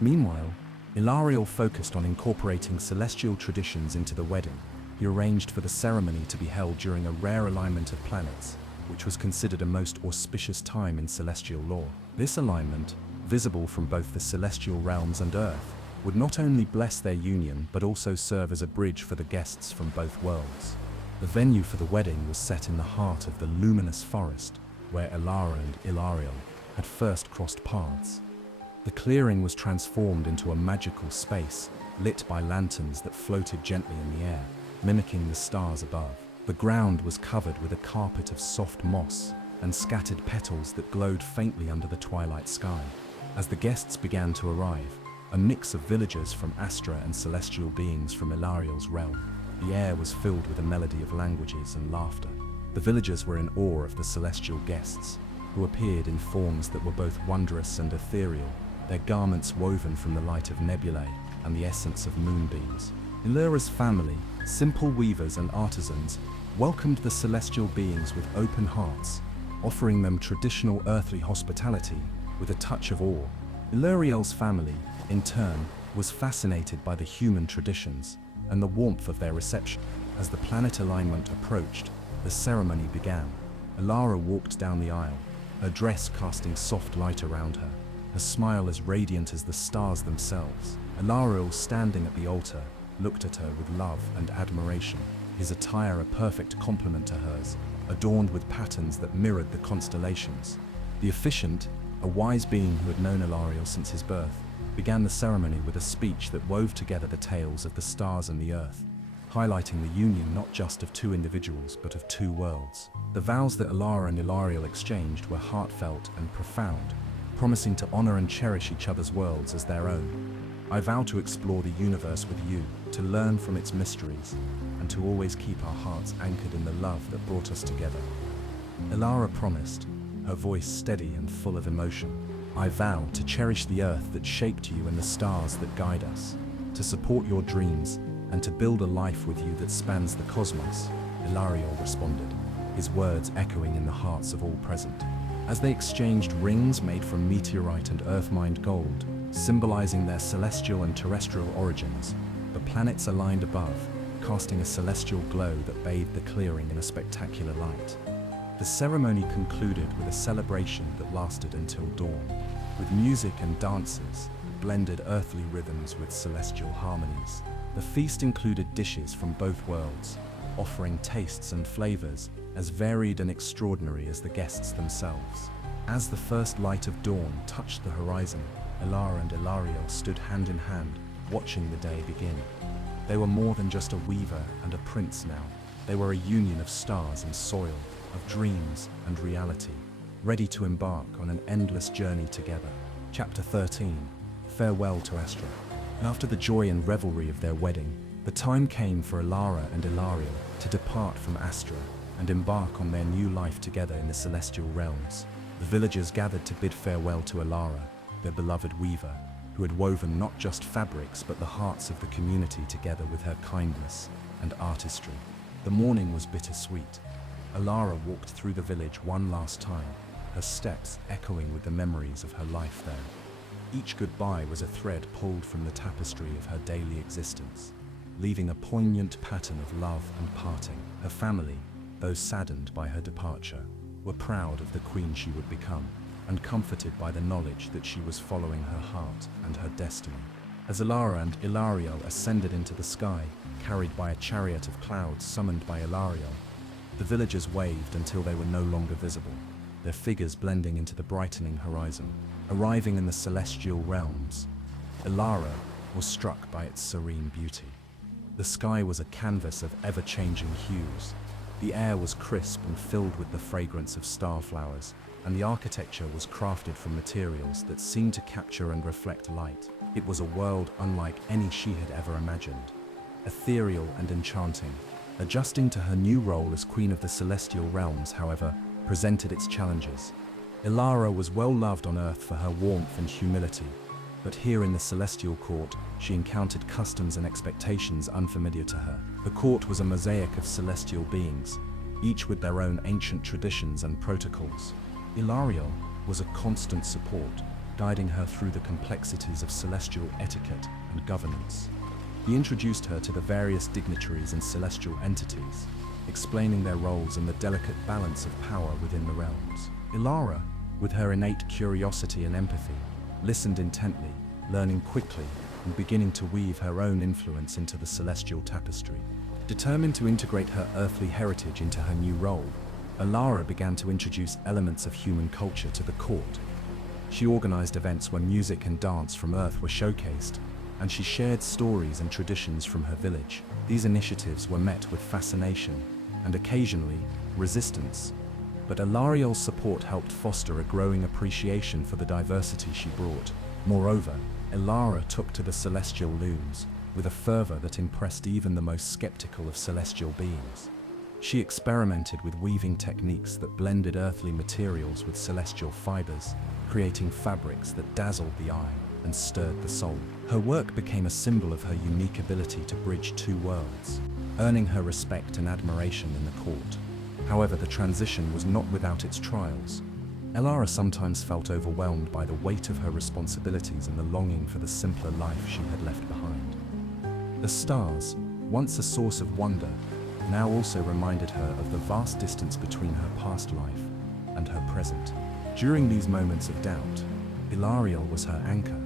Meanwhile, Ilariel focused on incorporating celestial traditions into the wedding. He arranged for the ceremony to be held during a rare alignment of planets, which was considered a most auspicious time in celestial lore. This alignment, visible from both the celestial realms and Earth, would not only bless their union but also serve as a bridge for the guests from both worlds. The venue for the wedding was set in the heart of the luminous forest, where Ilara and Ilariel had first crossed paths. The clearing was transformed into a magical space, lit by lanterns that floated gently in the air, mimicking the stars above. The ground was covered with a carpet of soft moss and scattered petals that glowed faintly under the twilight sky. As the guests began to arrive, a mix of villagers from Astra and celestial beings from Ilariel's realm, the air was filled with a melody of languages and laughter. The villagers were in awe of the celestial guests, who appeared in forms that were both wondrous and ethereal, their garments woven from the light of nebulae and the essence of moonbeams. Ilira's family, simple weavers and artisans, welcomed the celestial beings with open hearts, offering them traditional earthly hospitality with a touch of awe. Ilariel's family, in turn, was fascinated by the human traditions and the warmth of their reception. As the planet alignment approached, the ceremony began. Ilara walked down the aisle, her dress casting soft light around her, her smile as radiant as the stars themselves. Ilariel, standing at the altar, looked at her with love and admiration, his attire a perfect complement to hers, adorned with patterns that mirrored the constellations. The officiant, a wise being who had known Ilariel since his birth, began the ceremony with a speech that wove together the tales of the stars and the earth, highlighting the union not just of two individuals but of two worlds. The vows that Ilara and Ilariel exchanged were heartfelt and profound, promising to honor and cherish each other's worlds as their own. I vow to explore the universe with you, to learn from its mysteries, and to always keep our hearts anchored in the love that brought us together. Ilara promised, her voice steady and full of emotion. I vow to cherish the earth that shaped you and the stars that guide us, to support your dreams, and to build a life with you that spans the cosmos, Ilariel responded, his words echoing in the hearts of all present. As they exchanged rings made from meteorite and earth-mined gold, symbolizing their celestial and terrestrial origins, the planets aligned above, casting a celestial glow that bathed the clearing in a spectacular light. The ceremony concluded with a celebration that lasted until dawn, with music and dances that blended earthly rhythms with celestial harmonies. The feast included dishes from both worlds, offering tastes and flavors as varied and extraordinary as the guests themselves. As the first light of dawn touched the horizon, Elara and Ilariel stood hand in hand, watching the day begin. They were more than just a weaver and a prince now. They were a union of stars and soil, of dreams and reality, ready to embark on an endless journey together. Chapter 13. Farewell to Astra. After the joy and revelry of their wedding, the time came for Elara and Ilariel to depart from Astra and embark on their new life together in the celestial realms. The villagers gathered to bid farewell to Elara, their beloved weaver, who had woven not just fabrics but the hearts of the community together with her kindness and artistry. The morning was bittersweet. Elara walked through the village one last time, her steps echoing with the memories of her life there. Each goodbye was a thread pulled from the tapestry of her daily existence, leaving a poignant pattern of love and parting. Her family, though saddened by her departure, were proud of the queen she would become, and comforted by the knowledge that she was following her heart and her destiny. As Elara and Ilariel ascended into the sky, carried by a chariot of clouds summoned by Ilariel, the villagers waved until they were no longer visible, their figures blending into the brightening horizon. Arriving in the celestial realms, Elara was struck by its serene beauty. The sky was a canvas of ever-changing hues. The air was crisp and filled with the fragrance of starflowers, and the architecture was crafted from materials that seemed to capture and reflect light. It was a world unlike any she had ever imagined, ethereal and enchanting. Adjusting to her new role as Queen of the Celestial Realms, however, presented its challenges. Elara was well loved on Earth for her warmth and humility, but here in the Celestial Court, she encountered customs and expectations unfamiliar to her. The court was a mosaic of celestial beings, each with their own ancient traditions and protocols. Ilariel was a constant support, guiding her through the complexities of celestial etiquette and governance. He introduced her to the various dignitaries and celestial entities, explaining their roles and the delicate balance of power within the realms. Elara, with her innate curiosity and empathy, listened intently, learning quickly and beginning to weave her own influence into the celestial tapestry. Determined to integrate her earthly heritage into her new role, Elara began to introduce elements of human culture to the court. She organized events where music and dance from Earth were showcased, and she shared stories and traditions from her village. These initiatives were met with fascination and occasionally resistance, but Ilariel's support helped foster a growing appreciation for the diversity she brought. Moreover, Elara took to the celestial looms with a fervor that impressed even the most skeptical of celestial beings. She experimented with weaving techniques that blended earthly materials with celestial fibers, creating fabrics that dazzled the eye and stirred the soul. Her work became a symbol of her unique ability to bridge two worlds, earning her respect and admiration in the court. However, the transition was not without its trials. Elara sometimes felt overwhelmed by the weight of her responsibilities and the longing for the simpler life she had left behind. The stars, once a source of wonder, now also reminded her of the vast distance between her past life and her present. During these moments of doubt, Ilariel was her anchor.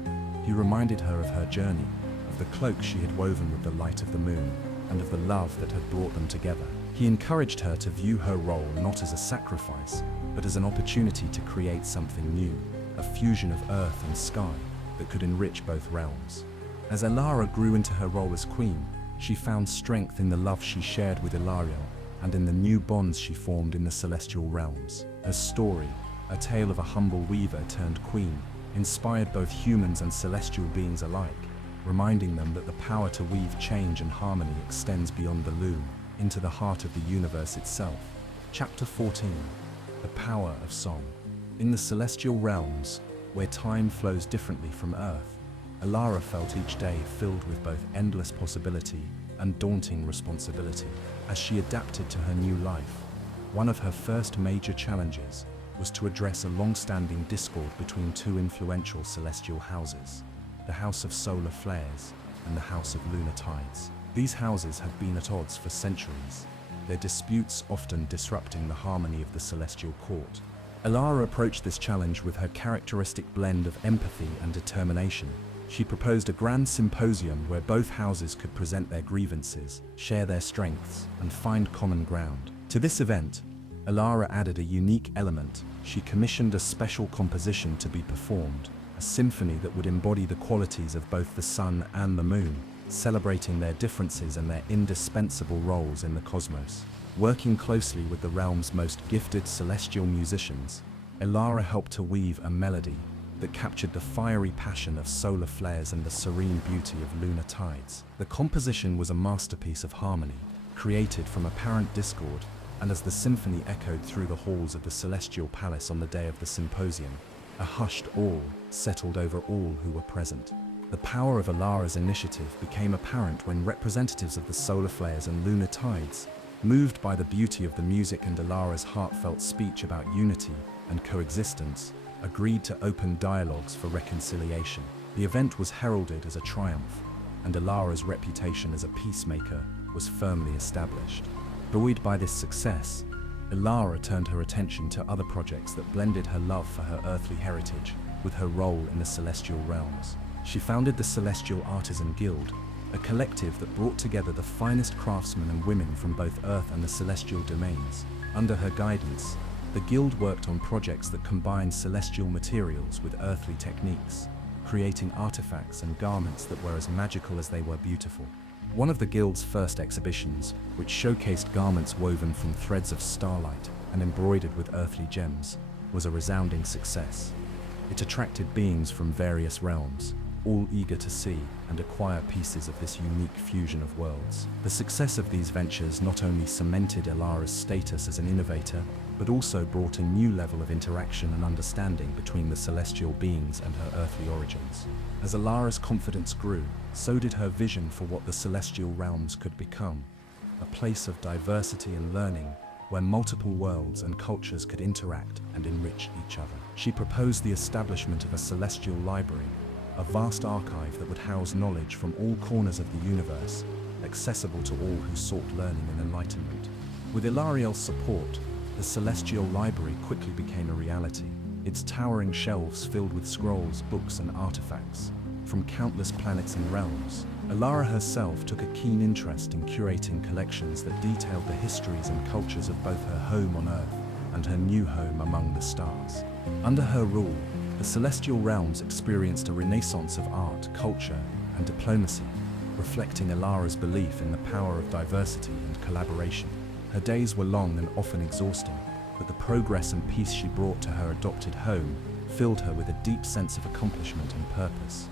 He reminded her of her journey, of the cloak she had woven with the light of the moon, and of the love that had brought them together. He encouraged her to view her role not as a sacrifice, but as an opportunity to create something new, a fusion of earth and sky that could enrich both realms. As Elara grew into her role as queen, she found strength in the love she shared with Ilariel and in the new bonds she formed in the celestial realms. Her story, a tale of a humble weaver turned queen, inspired both humans and celestial beings alike, reminding them that the power to weave change and harmony extends beyond the loom into the heart of the universe itself. Chapter 14. The Power of Song. In the celestial realms, where time flows differently from Earth, Elara felt each day filled with both endless possibility and daunting responsibility. As she adapted to her new life, one of her first major challenges was to address a long-standing discord between two influential celestial houses, the House of Solar Flares and the House of Lunar Tides. These houses had been at odds for centuries, their disputes often disrupting the harmony of the celestial court. Elara approached this challenge with her characteristic blend of empathy and determination, She proposed a grand symposium where both houses could present their grievances, share their strengths, and find common ground. To this event, Alara added a unique element. She commissioned a special composition to be performed, a symphony that would embody the qualities of both the sun and the moon, celebrating their differences and their indispensable roles in the cosmos. Working closely with the realm's most gifted celestial musicians, Alara helped to weave a melody that captured the fiery passion of solar flares and the serene beauty of lunar tides. The composition was a masterpiece of harmony, created from apparent discord, and as the symphony echoed through the halls of the celestial palace on the day of the symposium, a hushed awe settled over all who were present. The power of Alara's initiative became apparent when representatives of the solar flares and lunar tides, moved by the beauty of the music and Alara's heartfelt speech about unity and coexistence, agreed to open dialogues for reconciliation. The event was heralded as a triumph, and Alara's reputation as a peacemaker was firmly established. Buoyed by this success, Alara turned her attention to other projects that blended her love for her earthly heritage with her role in the celestial realms. She founded the Celestial Artisan Guild, a collective that brought together the finest craftsmen and women from both Earth and the celestial domains. Under her guidance, the guild worked on projects that combined celestial materials with earthly techniques, creating artifacts and garments that were as magical as they were beautiful. One of the guild's first exhibitions, which showcased garments woven from threads of starlight and embroidered with earthly gems, was a resounding success. It attracted beings from various realms, all eager to see and acquire pieces of this unique fusion of worlds. The success of these ventures not only cemented Alara's status as an innovator, but also brought a new level of interaction and understanding between the celestial beings and her earthly origins. As Alara's confidence grew, so did her vision for what the celestial realms could become, a place of diversity and learning where multiple worlds and cultures could interact and enrich each other. She proposed the establishment of a celestial library, a vast archive that would house knowledge from all corners of the universe, accessible to all who sought learning and enlightenment. With Ilariel's support, the Celestial Library quickly became a reality, its towering shelves filled with scrolls, books, and artifacts from countless planets and realms. Alara herself took a keen interest in curating collections that detailed the histories and cultures of both her home on Earth and her new home among the stars. Under her rule, the celestial realms experienced a renaissance of art, culture, and diplomacy, reflecting Alara's belief in the power of diversity and collaboration. Her days were long and often exhausting, but the progress and peace she brought to her adopted home filled her with a deep sense of accomplishment and purpose.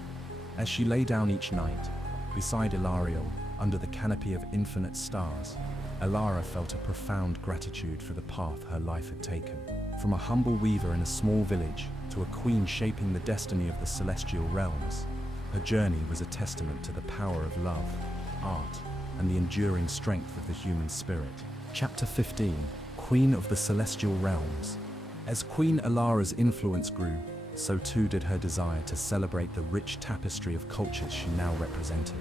As she lay down each night, beside Ilariel, under the canopy of infinite stars, Alara felt a profound gratitude for the path her life had taken. From a humble weaver in a small village to a queen shaping the destiny of the celestial realms, her journey was a testament to the power of love, art, and the enduring strength of the human spirit. Chapter 15: Queen of the Celestial Realms. As Queen Alara's influence grew, so too did her desire to celebrate the rich tapestry of cultures she now represented.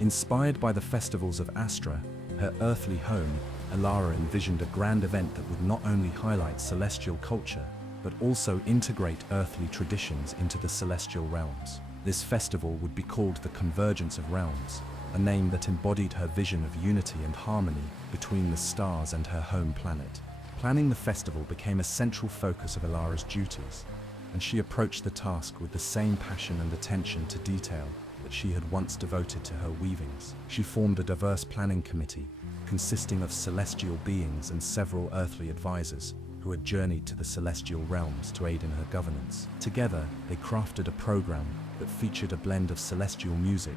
Inspired by the festivals of Astra, her earthly home, Alara envisioned a grand event that would not only highlight celestial culture, but also integrate earthly traditions into the celestial realms. This festival would be called the Convergence of Realms, a name that embodied her vision of unity and harmony between the stars and her home planet. Planning the festival became a central focus of Alara's duties, and she approached the task with the same passion and attention to detail that she had once devoted to her weavings. She formed a diverse planning committee, consisting of celestial beings and several earthly advisors, who had journeyed to the celestial realms to aid in her governance. Together, they crafted a program that featured a blend of celestial music,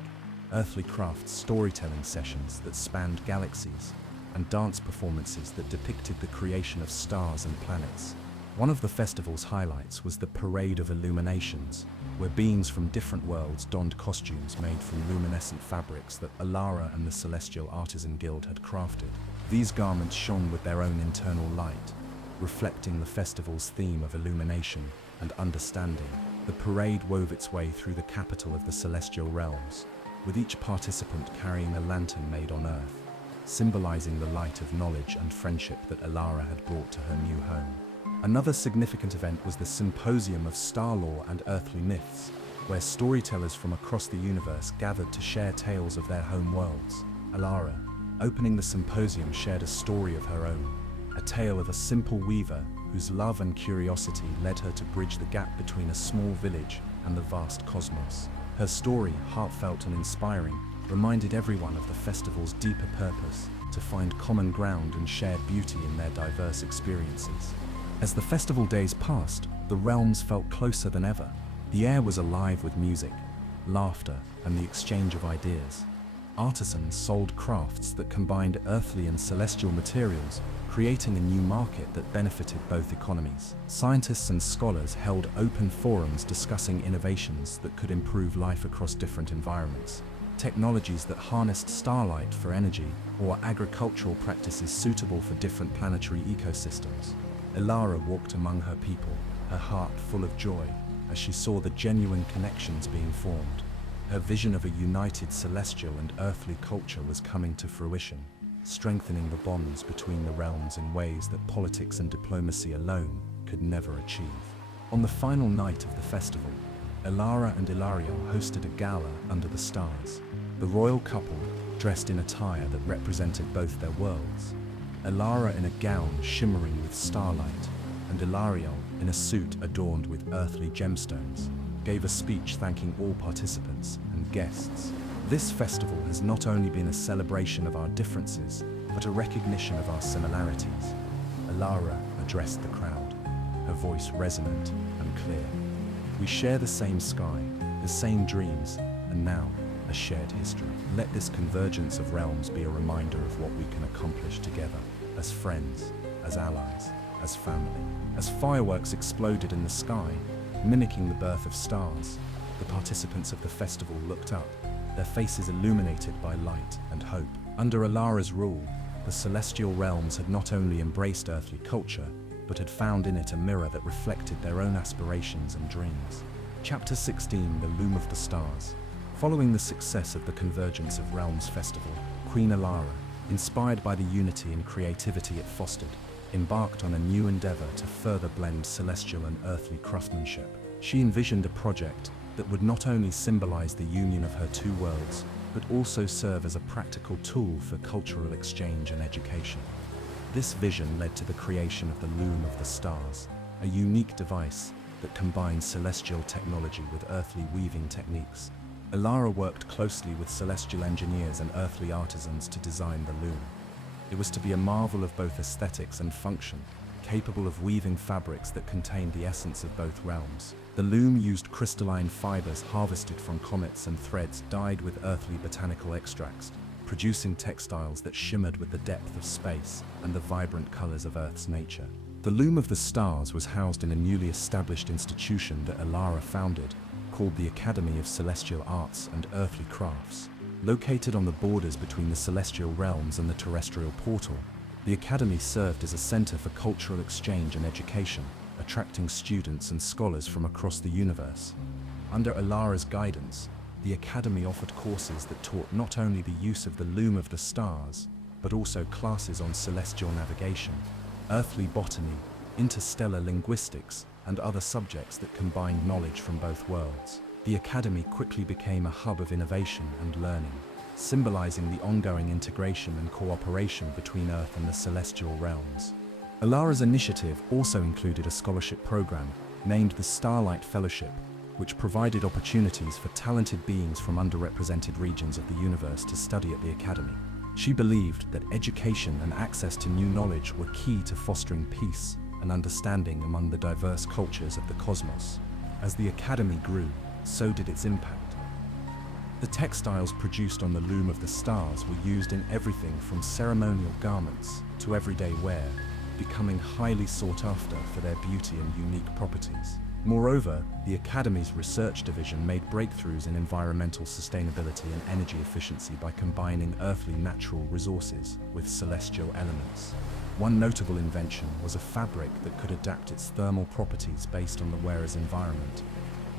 earthly crafts, storytelling sessions that spanned galaxies, and dance performances that depicted the creation of stars and planets. One of the festival's highlights was the Parade of Illuminations, where beings from different worlds donned costumes made from luminescent fabrics that Alara and the Celestial Artisan Guild had crafted. These garments shone with their own internal light, reflecting the festival's theme of illumination and understanding. The parade wove its way through the capital of the celestial realms, with each participant carrying a lantern made on Earth, symbolizing the light of knowledge and friendship that Alara had brought to her new home. Another significant event was the Symposium of Star Lore and Earthly Myths, where storytellers from across the universe gathered to share tales of their home worlds. Alara, opening the symposium, shared a story of her own, a tale of a simple weaver whose love and curiosity led her to bridge the gap between a small village and the vast cosmos. Her story, heartfelt and inspiring, reminded everyone of the festival's deeper purpose: to find common ground and shared beauty in their diverse experiences. As the festival days passed, the realms felt closer than ever. The air was alive with music, laughter, and the exchange of ideas. Artisans sold crafts that combined earthly and celestial materials, creating a new market that benefited both economies. Scientists and scholars held open forums discussing innovations that could improve life across different environments. Technologies that harnessed starlight for energy, or agricultural practices suitable for different planetary ecosystems. Alara walked among her people, her heart full of joy, as she saw the genuine connections being formed. Her vision of a united celestial and earthly culture was coming to fruition, strengthening the bonds between the realms in ways that politics and diplomacy alone could never achieve. On the final night of the festival, Alara and Ilariel hosted a gala under the stars. The royal couple, dressed in attire that represented both their worlds, Alara in a gown shimmering with starlight, and Ilariel in a suit adorned with earthly gemstones, gave a speech thanking all participants and guests. This festival has not only been a celebration of our differences, but a recognition of our similarities. Alara addressed the crowd, her voice resonant and clear. We share the same sky, the same dreams, and now, a shared history. Let this convergence of realms be a reminder of what we can accomplish together, as friends, as allies, as family. As fireworks exploded in the sky, mimicking the birth of stars, the participants of the festival looked up, their faces illuminated by light and hope. Under Alara's rule, the celestial realms had not only embraced earthly culture, but had found in it a mirror that reflected their own aspirations and dreams. Chapter 16: The Loom of the Stars. Following the success of the Convergence of Realms Festival, Queen Alara, inspired by the unity and creativity it fostered, embarked on a new endeavor to further blend celestial and earthly craftsmanship. She envisioned a project that would not only symbolize the union of her two worlds, but also serve as a practical tool for cultural exchange and education. This vision led to the creation of the Loom of the Stars, a unique device that combines celestial technology with earthly weaving techniques. Alara worked closely with celestial engineers and earthly artisans to design the loom. It was to be a marvel of both aesthetics and function, capable of weaving fabrics that contained the essence of both realms. The loom used crystalline fibers harvested from comets and threads dyed with earthly botanical extracts, producing textiles that shimmered with the depth of space and the vibrant colors of Earth's nature. The Loom of the Stars was housed in a newly established institution that Alara founded, called the Academy of Celestial Arts and Earthly Crafts. Located on the borders between the celestial realms and the terrestrial portal, the Academy served as a center for cultural exchange and education, attracting students and scholars from across the universe. Under Alara's guidance, the Academy offered courses that taught not only the use of the Loom of the Stars, but also classes on celestial navigation, earthly botany, interstellar linguistics, and other subjects that combined knowledge from both worlds. The Academy quickly became a hub of innovation and learning, symbolizing the ongoing integration and cooperation between Earth and the celestial realms. Alara's initiative also included a scholarship program named the Starlight Fellowship, which provided opportunities for talented beings from underrepresented regions of the universe to study at the Academy. She believed that education and access to new knowledge were key to fostering peace and understanding among the diverse cultures of the cosmos. As the Academy grew, so did its impact. The textiles produced on the Loom of the Stars were used in everything from ceremonial garments to everyday wear, becoming highly sought after for their beauty and unique properties. Moreover, the Academy's research division made breakthroughs in environmental sustainability and energy efficiency by combining earthly natural resources with celestial elements. One notable invention was a fabric that could adapt its thermal properties based on the wearer's environment,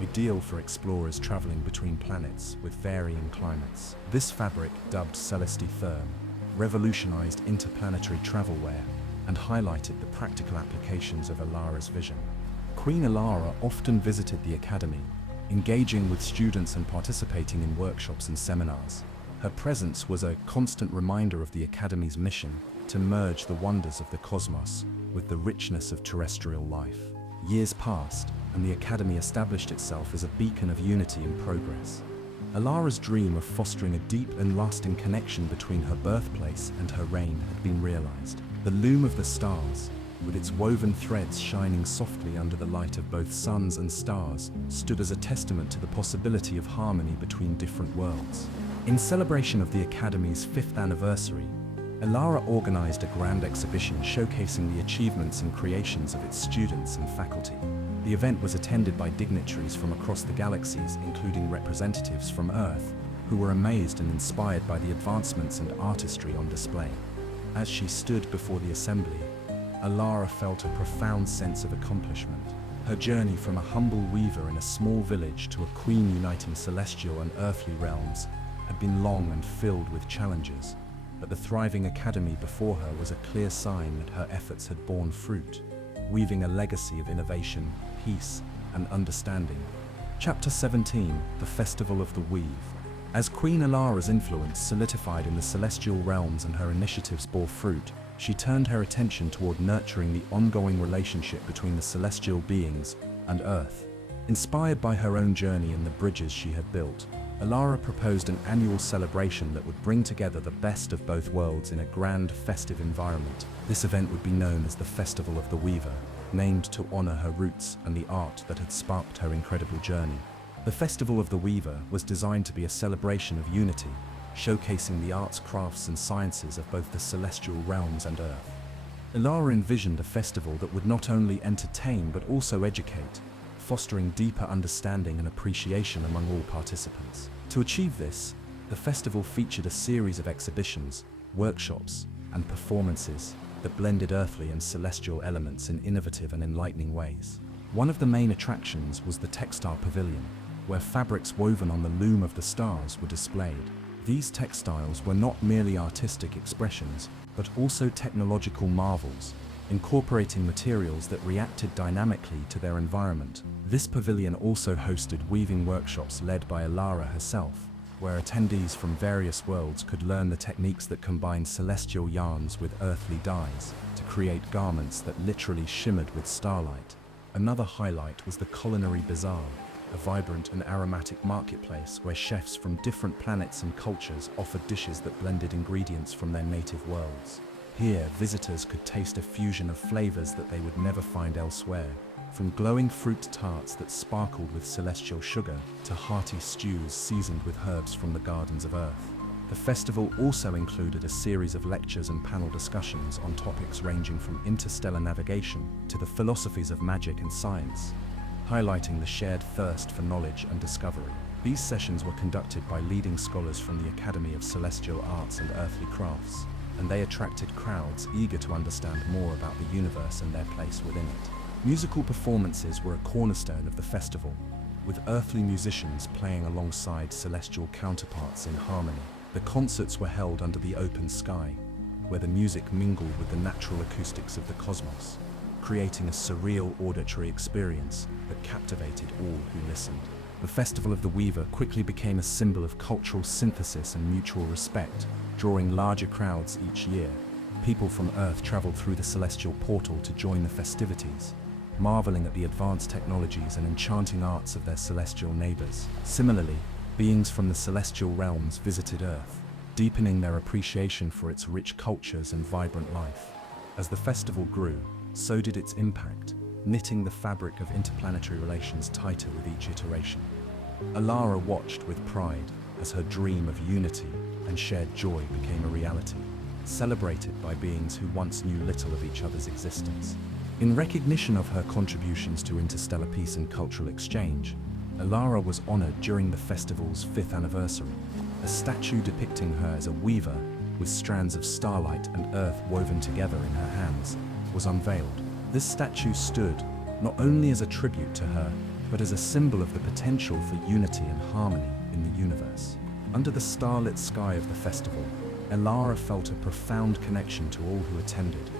ideal for explorers traveling between planets with varying climates. This fabric, dubbed Celesti Therm, revolutionized interplanetary travel wear and highlighted the practical applications of Alara's vision. Queen Alara often visited the Academy, engaging with students and participating in workshops and seminars. Her presence was a constant reminder of the Academy's mission to merge the wonders of the cosmos with the richness of terrestrial life. Years passed, and the Academy established itself as a beacon of unity and progress. Alara's dream of fostering a deep and lasting connection between her birthplace and her reign had been realized. The loom of the stars, with its woven threads shining softly under the light of both suns and stars, stood as a testament to the possibility of harmony between different worlds. In celebration of the Academy's 5th anniversary, Alara organized a grand exhibition showcasing the achievements and creations of its students and faculty. The event was attended by dignitaries from across the galaxies, including representatives from Earth, who were amazed and inspired by the advancements and artistry on display. As she stood before the assembly, Alara felt a profound sense of accomplishment. Her journey from a humble weaver in a small village to a queen uniting celestial and earthly realms had been long and filled with challenges, but the thriving Academy before her was a clear sign that her efforts had borne fruit, weaving a legacy of innovation, peace, and understanding. Chapter 17: The Festival of the Weave. As Queen Alara's influence solidified in the celestial realms and her initiatives bore fruit, she turned her attention toward nurturing the ongoing relationship between the celestial beings and Earth. Inspired by her own journey and the bridges she had built, Alara proposed an annual celebration that would bring together the best of both worlds in a grand, festive environment. This event would be known as the Festival of the Weaver, named to honor her roots and the art that had sparked her incredible journey. The Festival of the Weaver was designed to be a celebration of unity, showcasing the arts, crafts, and sciences of both the celestial realms and Earth. Alara envisioned a festival that would not only entertain but also educate, fostering deeper understanding and appreciation among all participants. To achieve this, the festival featured a series of exhibitions, workshops, and performances that blended earthly and celestial elements in innovative and enlightening ways. One of the main attractions was the Textile Pavilion, where fabrics woven on the loom of the stars were displayed. These textiles were not merely artistic expressions, but also technological marvels, incorporating materials that reacted dynamically to their environment. This pavilion also hosted weaving workshops led by Alara herself, where attendees from various worlds could learn the techniques that combine celestial yarns with earthly dyes to create garments that literally shimmered with starlight. Another highlight was the Culinary Bazaar, a vibrant and aromatic marketplace where chefs from different planets and cultures offered dishes that blended ingredients from their native worlds. Here, visitors could taste a fusion of flavors that they would never find elsewhere, from glowing fruit tarts that sparkled with celestial sugar to hearty stews seasoned with herbs from the gardens of Earth. The festival also included a series of lectures and panel discussions on topics ranging from interstellar navigation to the philosophies of magic and science, highlighting the shared thirst for knowledge and discovery. These sessions were conducted by leading scholars from the Academy of Celestial Arts and Earthly Crafts, and they attracted crowds eager to understand more about the universe and their place within it. Musical performances were a cornerstone of the festival, with earthly musicians playing alongside celestial counterparts in harmony. The concerts were held under the open sky, where the music mingled with the natural acoustics of the cosmos, creating a surreal auditory experience that captivated all who listened. The Festival of the Weaver quickly became a symbol of cultural synthesis and mutual respect, drawing larger crowds each year. People from Earth traveled through the celestial portal to join the festivities, marveling at the advanced technologies and enchanting arts of their celestial neighbors. Similarly, beings from the celestial realms visited Earth, deepening their appreciation for its rich cultures and vibrant life. As the festival grew, so did its impact, knitting the fabric of interplanetary relations tighter with each iteration. Alara watched with pride as her dream of unity and shared joy became a reality, celebrated by beings who once knew little of each other's existence. In recognition of her contributions to interstellar peace and cultural exchange, Alara was honored during the festival's 5th anniversary. A statue depicting her as a weaver, with strands of starlight and earth woven together in her hands, was unveiled. This statue stood not only as a tribute to her, but as a symbol of the potential for unity and harmony in the universe. Under the starlit sky of the festival, Alara felt a profound connection to all who attended,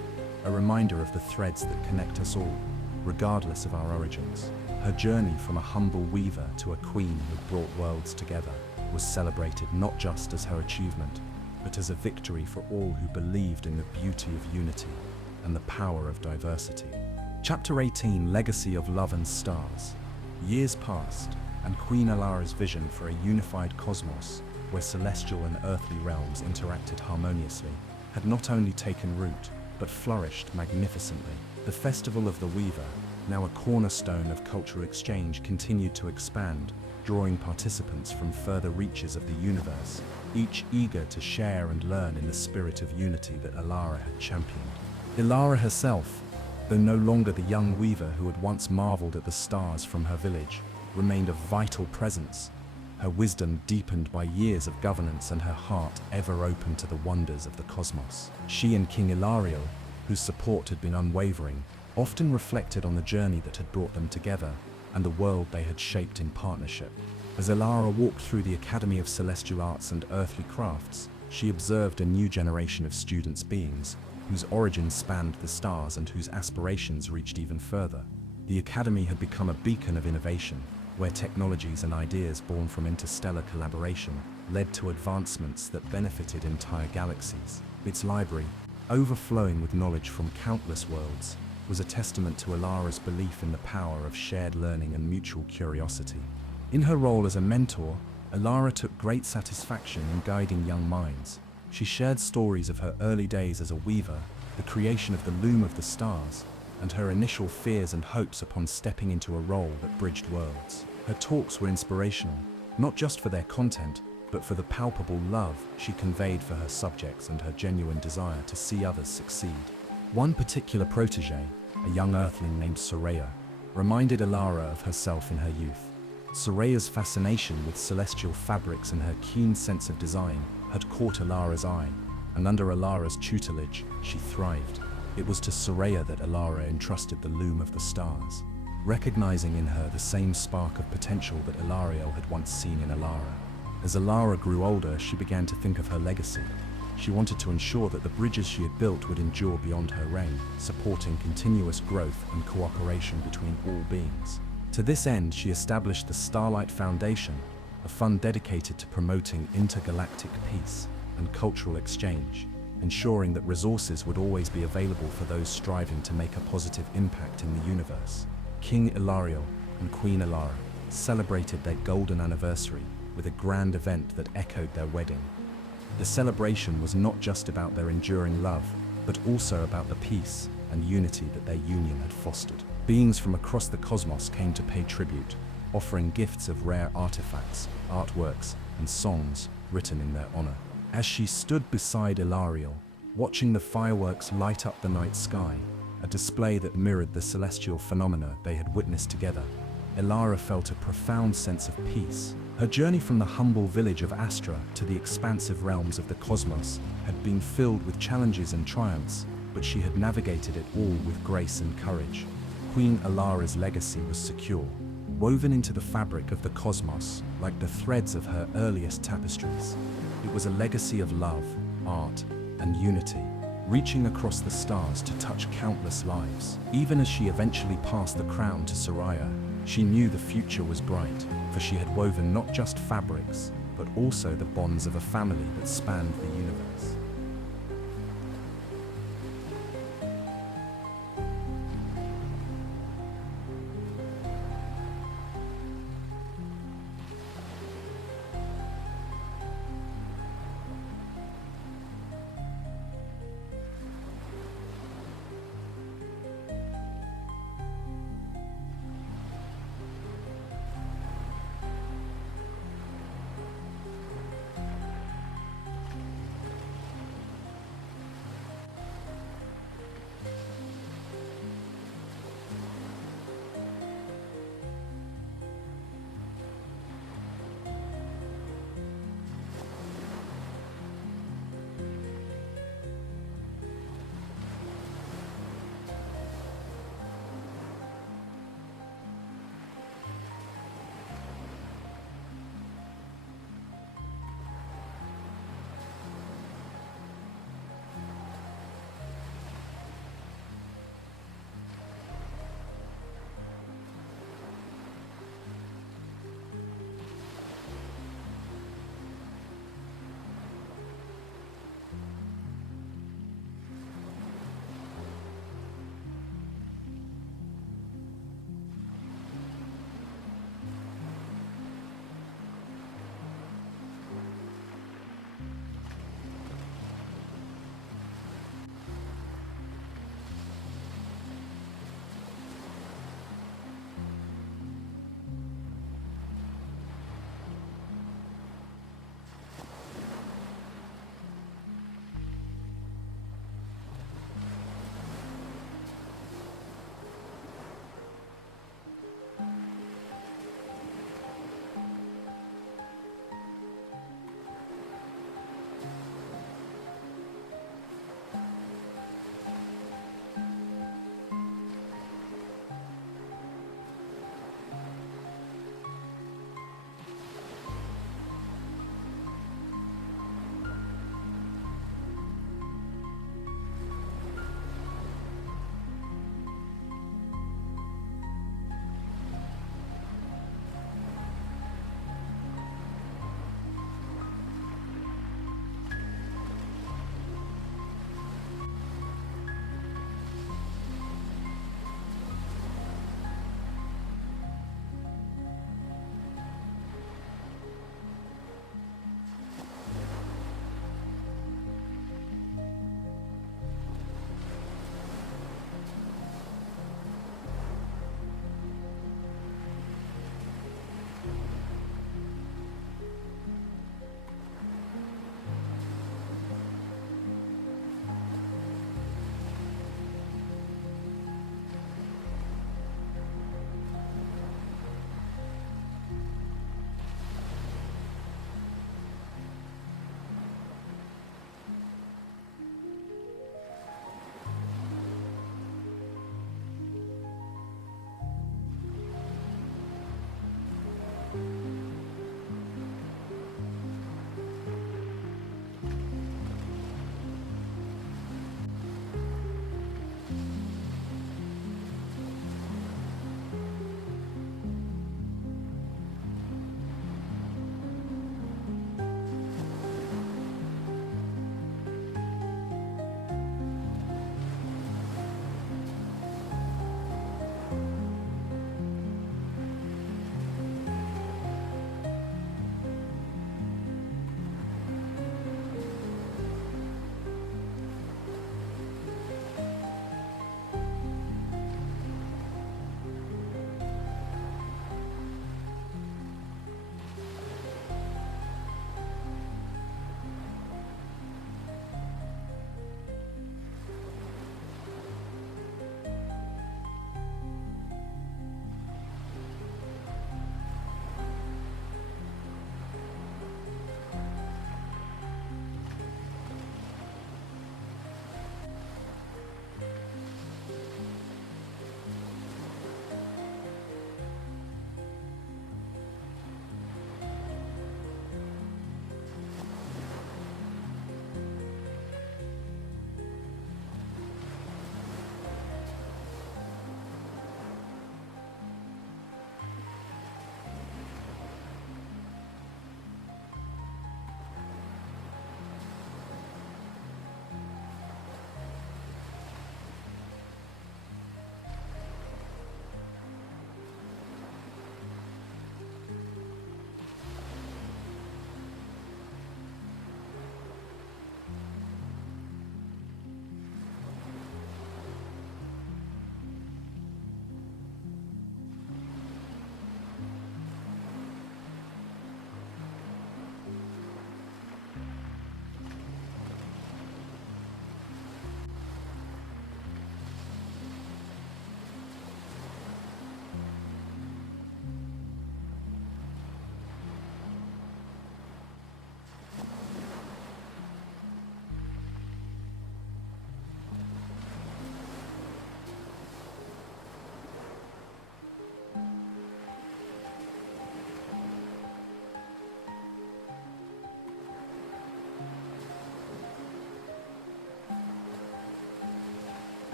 a reminder of the threads that connect us all, regardless of our origins. Her journey from a humble weaver to a queen who brought worlds together was celebrated not just as her achievement, but as a victory for all who believed in the beauty of unity and the power of diversity. Chapter 18, Legacy of Love and Stars. Years passed, and Queen Alara's vision for a unified cosmos, where celestial and earthly realms interacted harmoniously, had not only taken root, but flourished magnificently. The Festival of the Weaver, now a cornerstone of cultural exchange, continued to expand, drawing participants from further reaches of the universe, each eager to share and learn in the spirit of unity that Alara had championed. Alara herself, though no longer the young weaver who had once marveled at the stars from her village, remained a vital presence, her wisdom deepened by years of governance and her heart ever open to the wonders of the cosmos. She and King Ilariel, whose support had been unwavering, often reflected on the journey that had brought them together and the world they had shaped in partnership. As Alara walked through the Academy of Celestial Arts and Earthly Crafts, she observed a new generation of students, beings whose origins spanned the stars and whose aspirations reached even further. The Academy had become a beacon of innovation, where technologies and ideas born from interstellar collaboration led to advancements that benefited entire galaxies. Its library, overflowing with knowledge from countless worlds, was a testament to Alara's belief in the power of shared learning and mutual curiosity. In her role as a mentor, Alara took great satisfaction in guiding young minds. She shared stories of her early days as a weaver, the creation of the loom of the stars, and her initial fears and hopes upon stepping into a role that bridged worlds. Her talks were inspirational, not just for their content, but for the palpable love she conveyed for her subjects and her genuine desire to see others succeed. One particular protege, a young earthling named Soraya, reminded Alara of herself in her youth. Soraya's fascination with celestial fabrics and her keen sense of design had caught Alara's eye, and under Alara's tutelage, she thrived. It was to Soraya that Alara entrusted the loom of the stars, recognizing in her the same spark of potential that Ilariel had once seen in Alara. As Alara grew older, she began to think of her legacy. She wanted to ensure that the bridges she had built would endure beyond her reign, supporting continuous growth and cooperation between all beings. To this end, she established the Starlight Foundation, a fund dedicated to promoting intergalactic peace and cultural exchange, ensuring that resources would always be available for those striving to make a positive impact in the universe. King Ilariel and Queen Alara celebrated their golden anniversary with a grand event that echoed their wedding. The celebration was not just about their enduring love, but also about the peace and unity that their union had fostered. Beings from across the cosmos came to pay tribute, offering gifts of rare artifacts, artworks, and songs written in their honor. As she stood beside Ilariel, watching the fireworks light up the night sky, a display that mirrored the celestial phenomena they had witnessed together, Alara felt a profound sense of peace. Her journey from the humble village of Astra to the expansive realms of the cosmos had been filled with challenges and triumphs, but she had navigated it all with grace and courage. Queen Alara's legacy was secure, woven into the fabric of the cosmos like the threads of her earliest tapestries. It was a legacy of love, art, and unity, reaching across the stars to touch countless lives. Even as she eventually passed the crown to Soraya, she knew the future was bright, for she had woven not just fabrics, but also the bonds of a family that spanned the universe.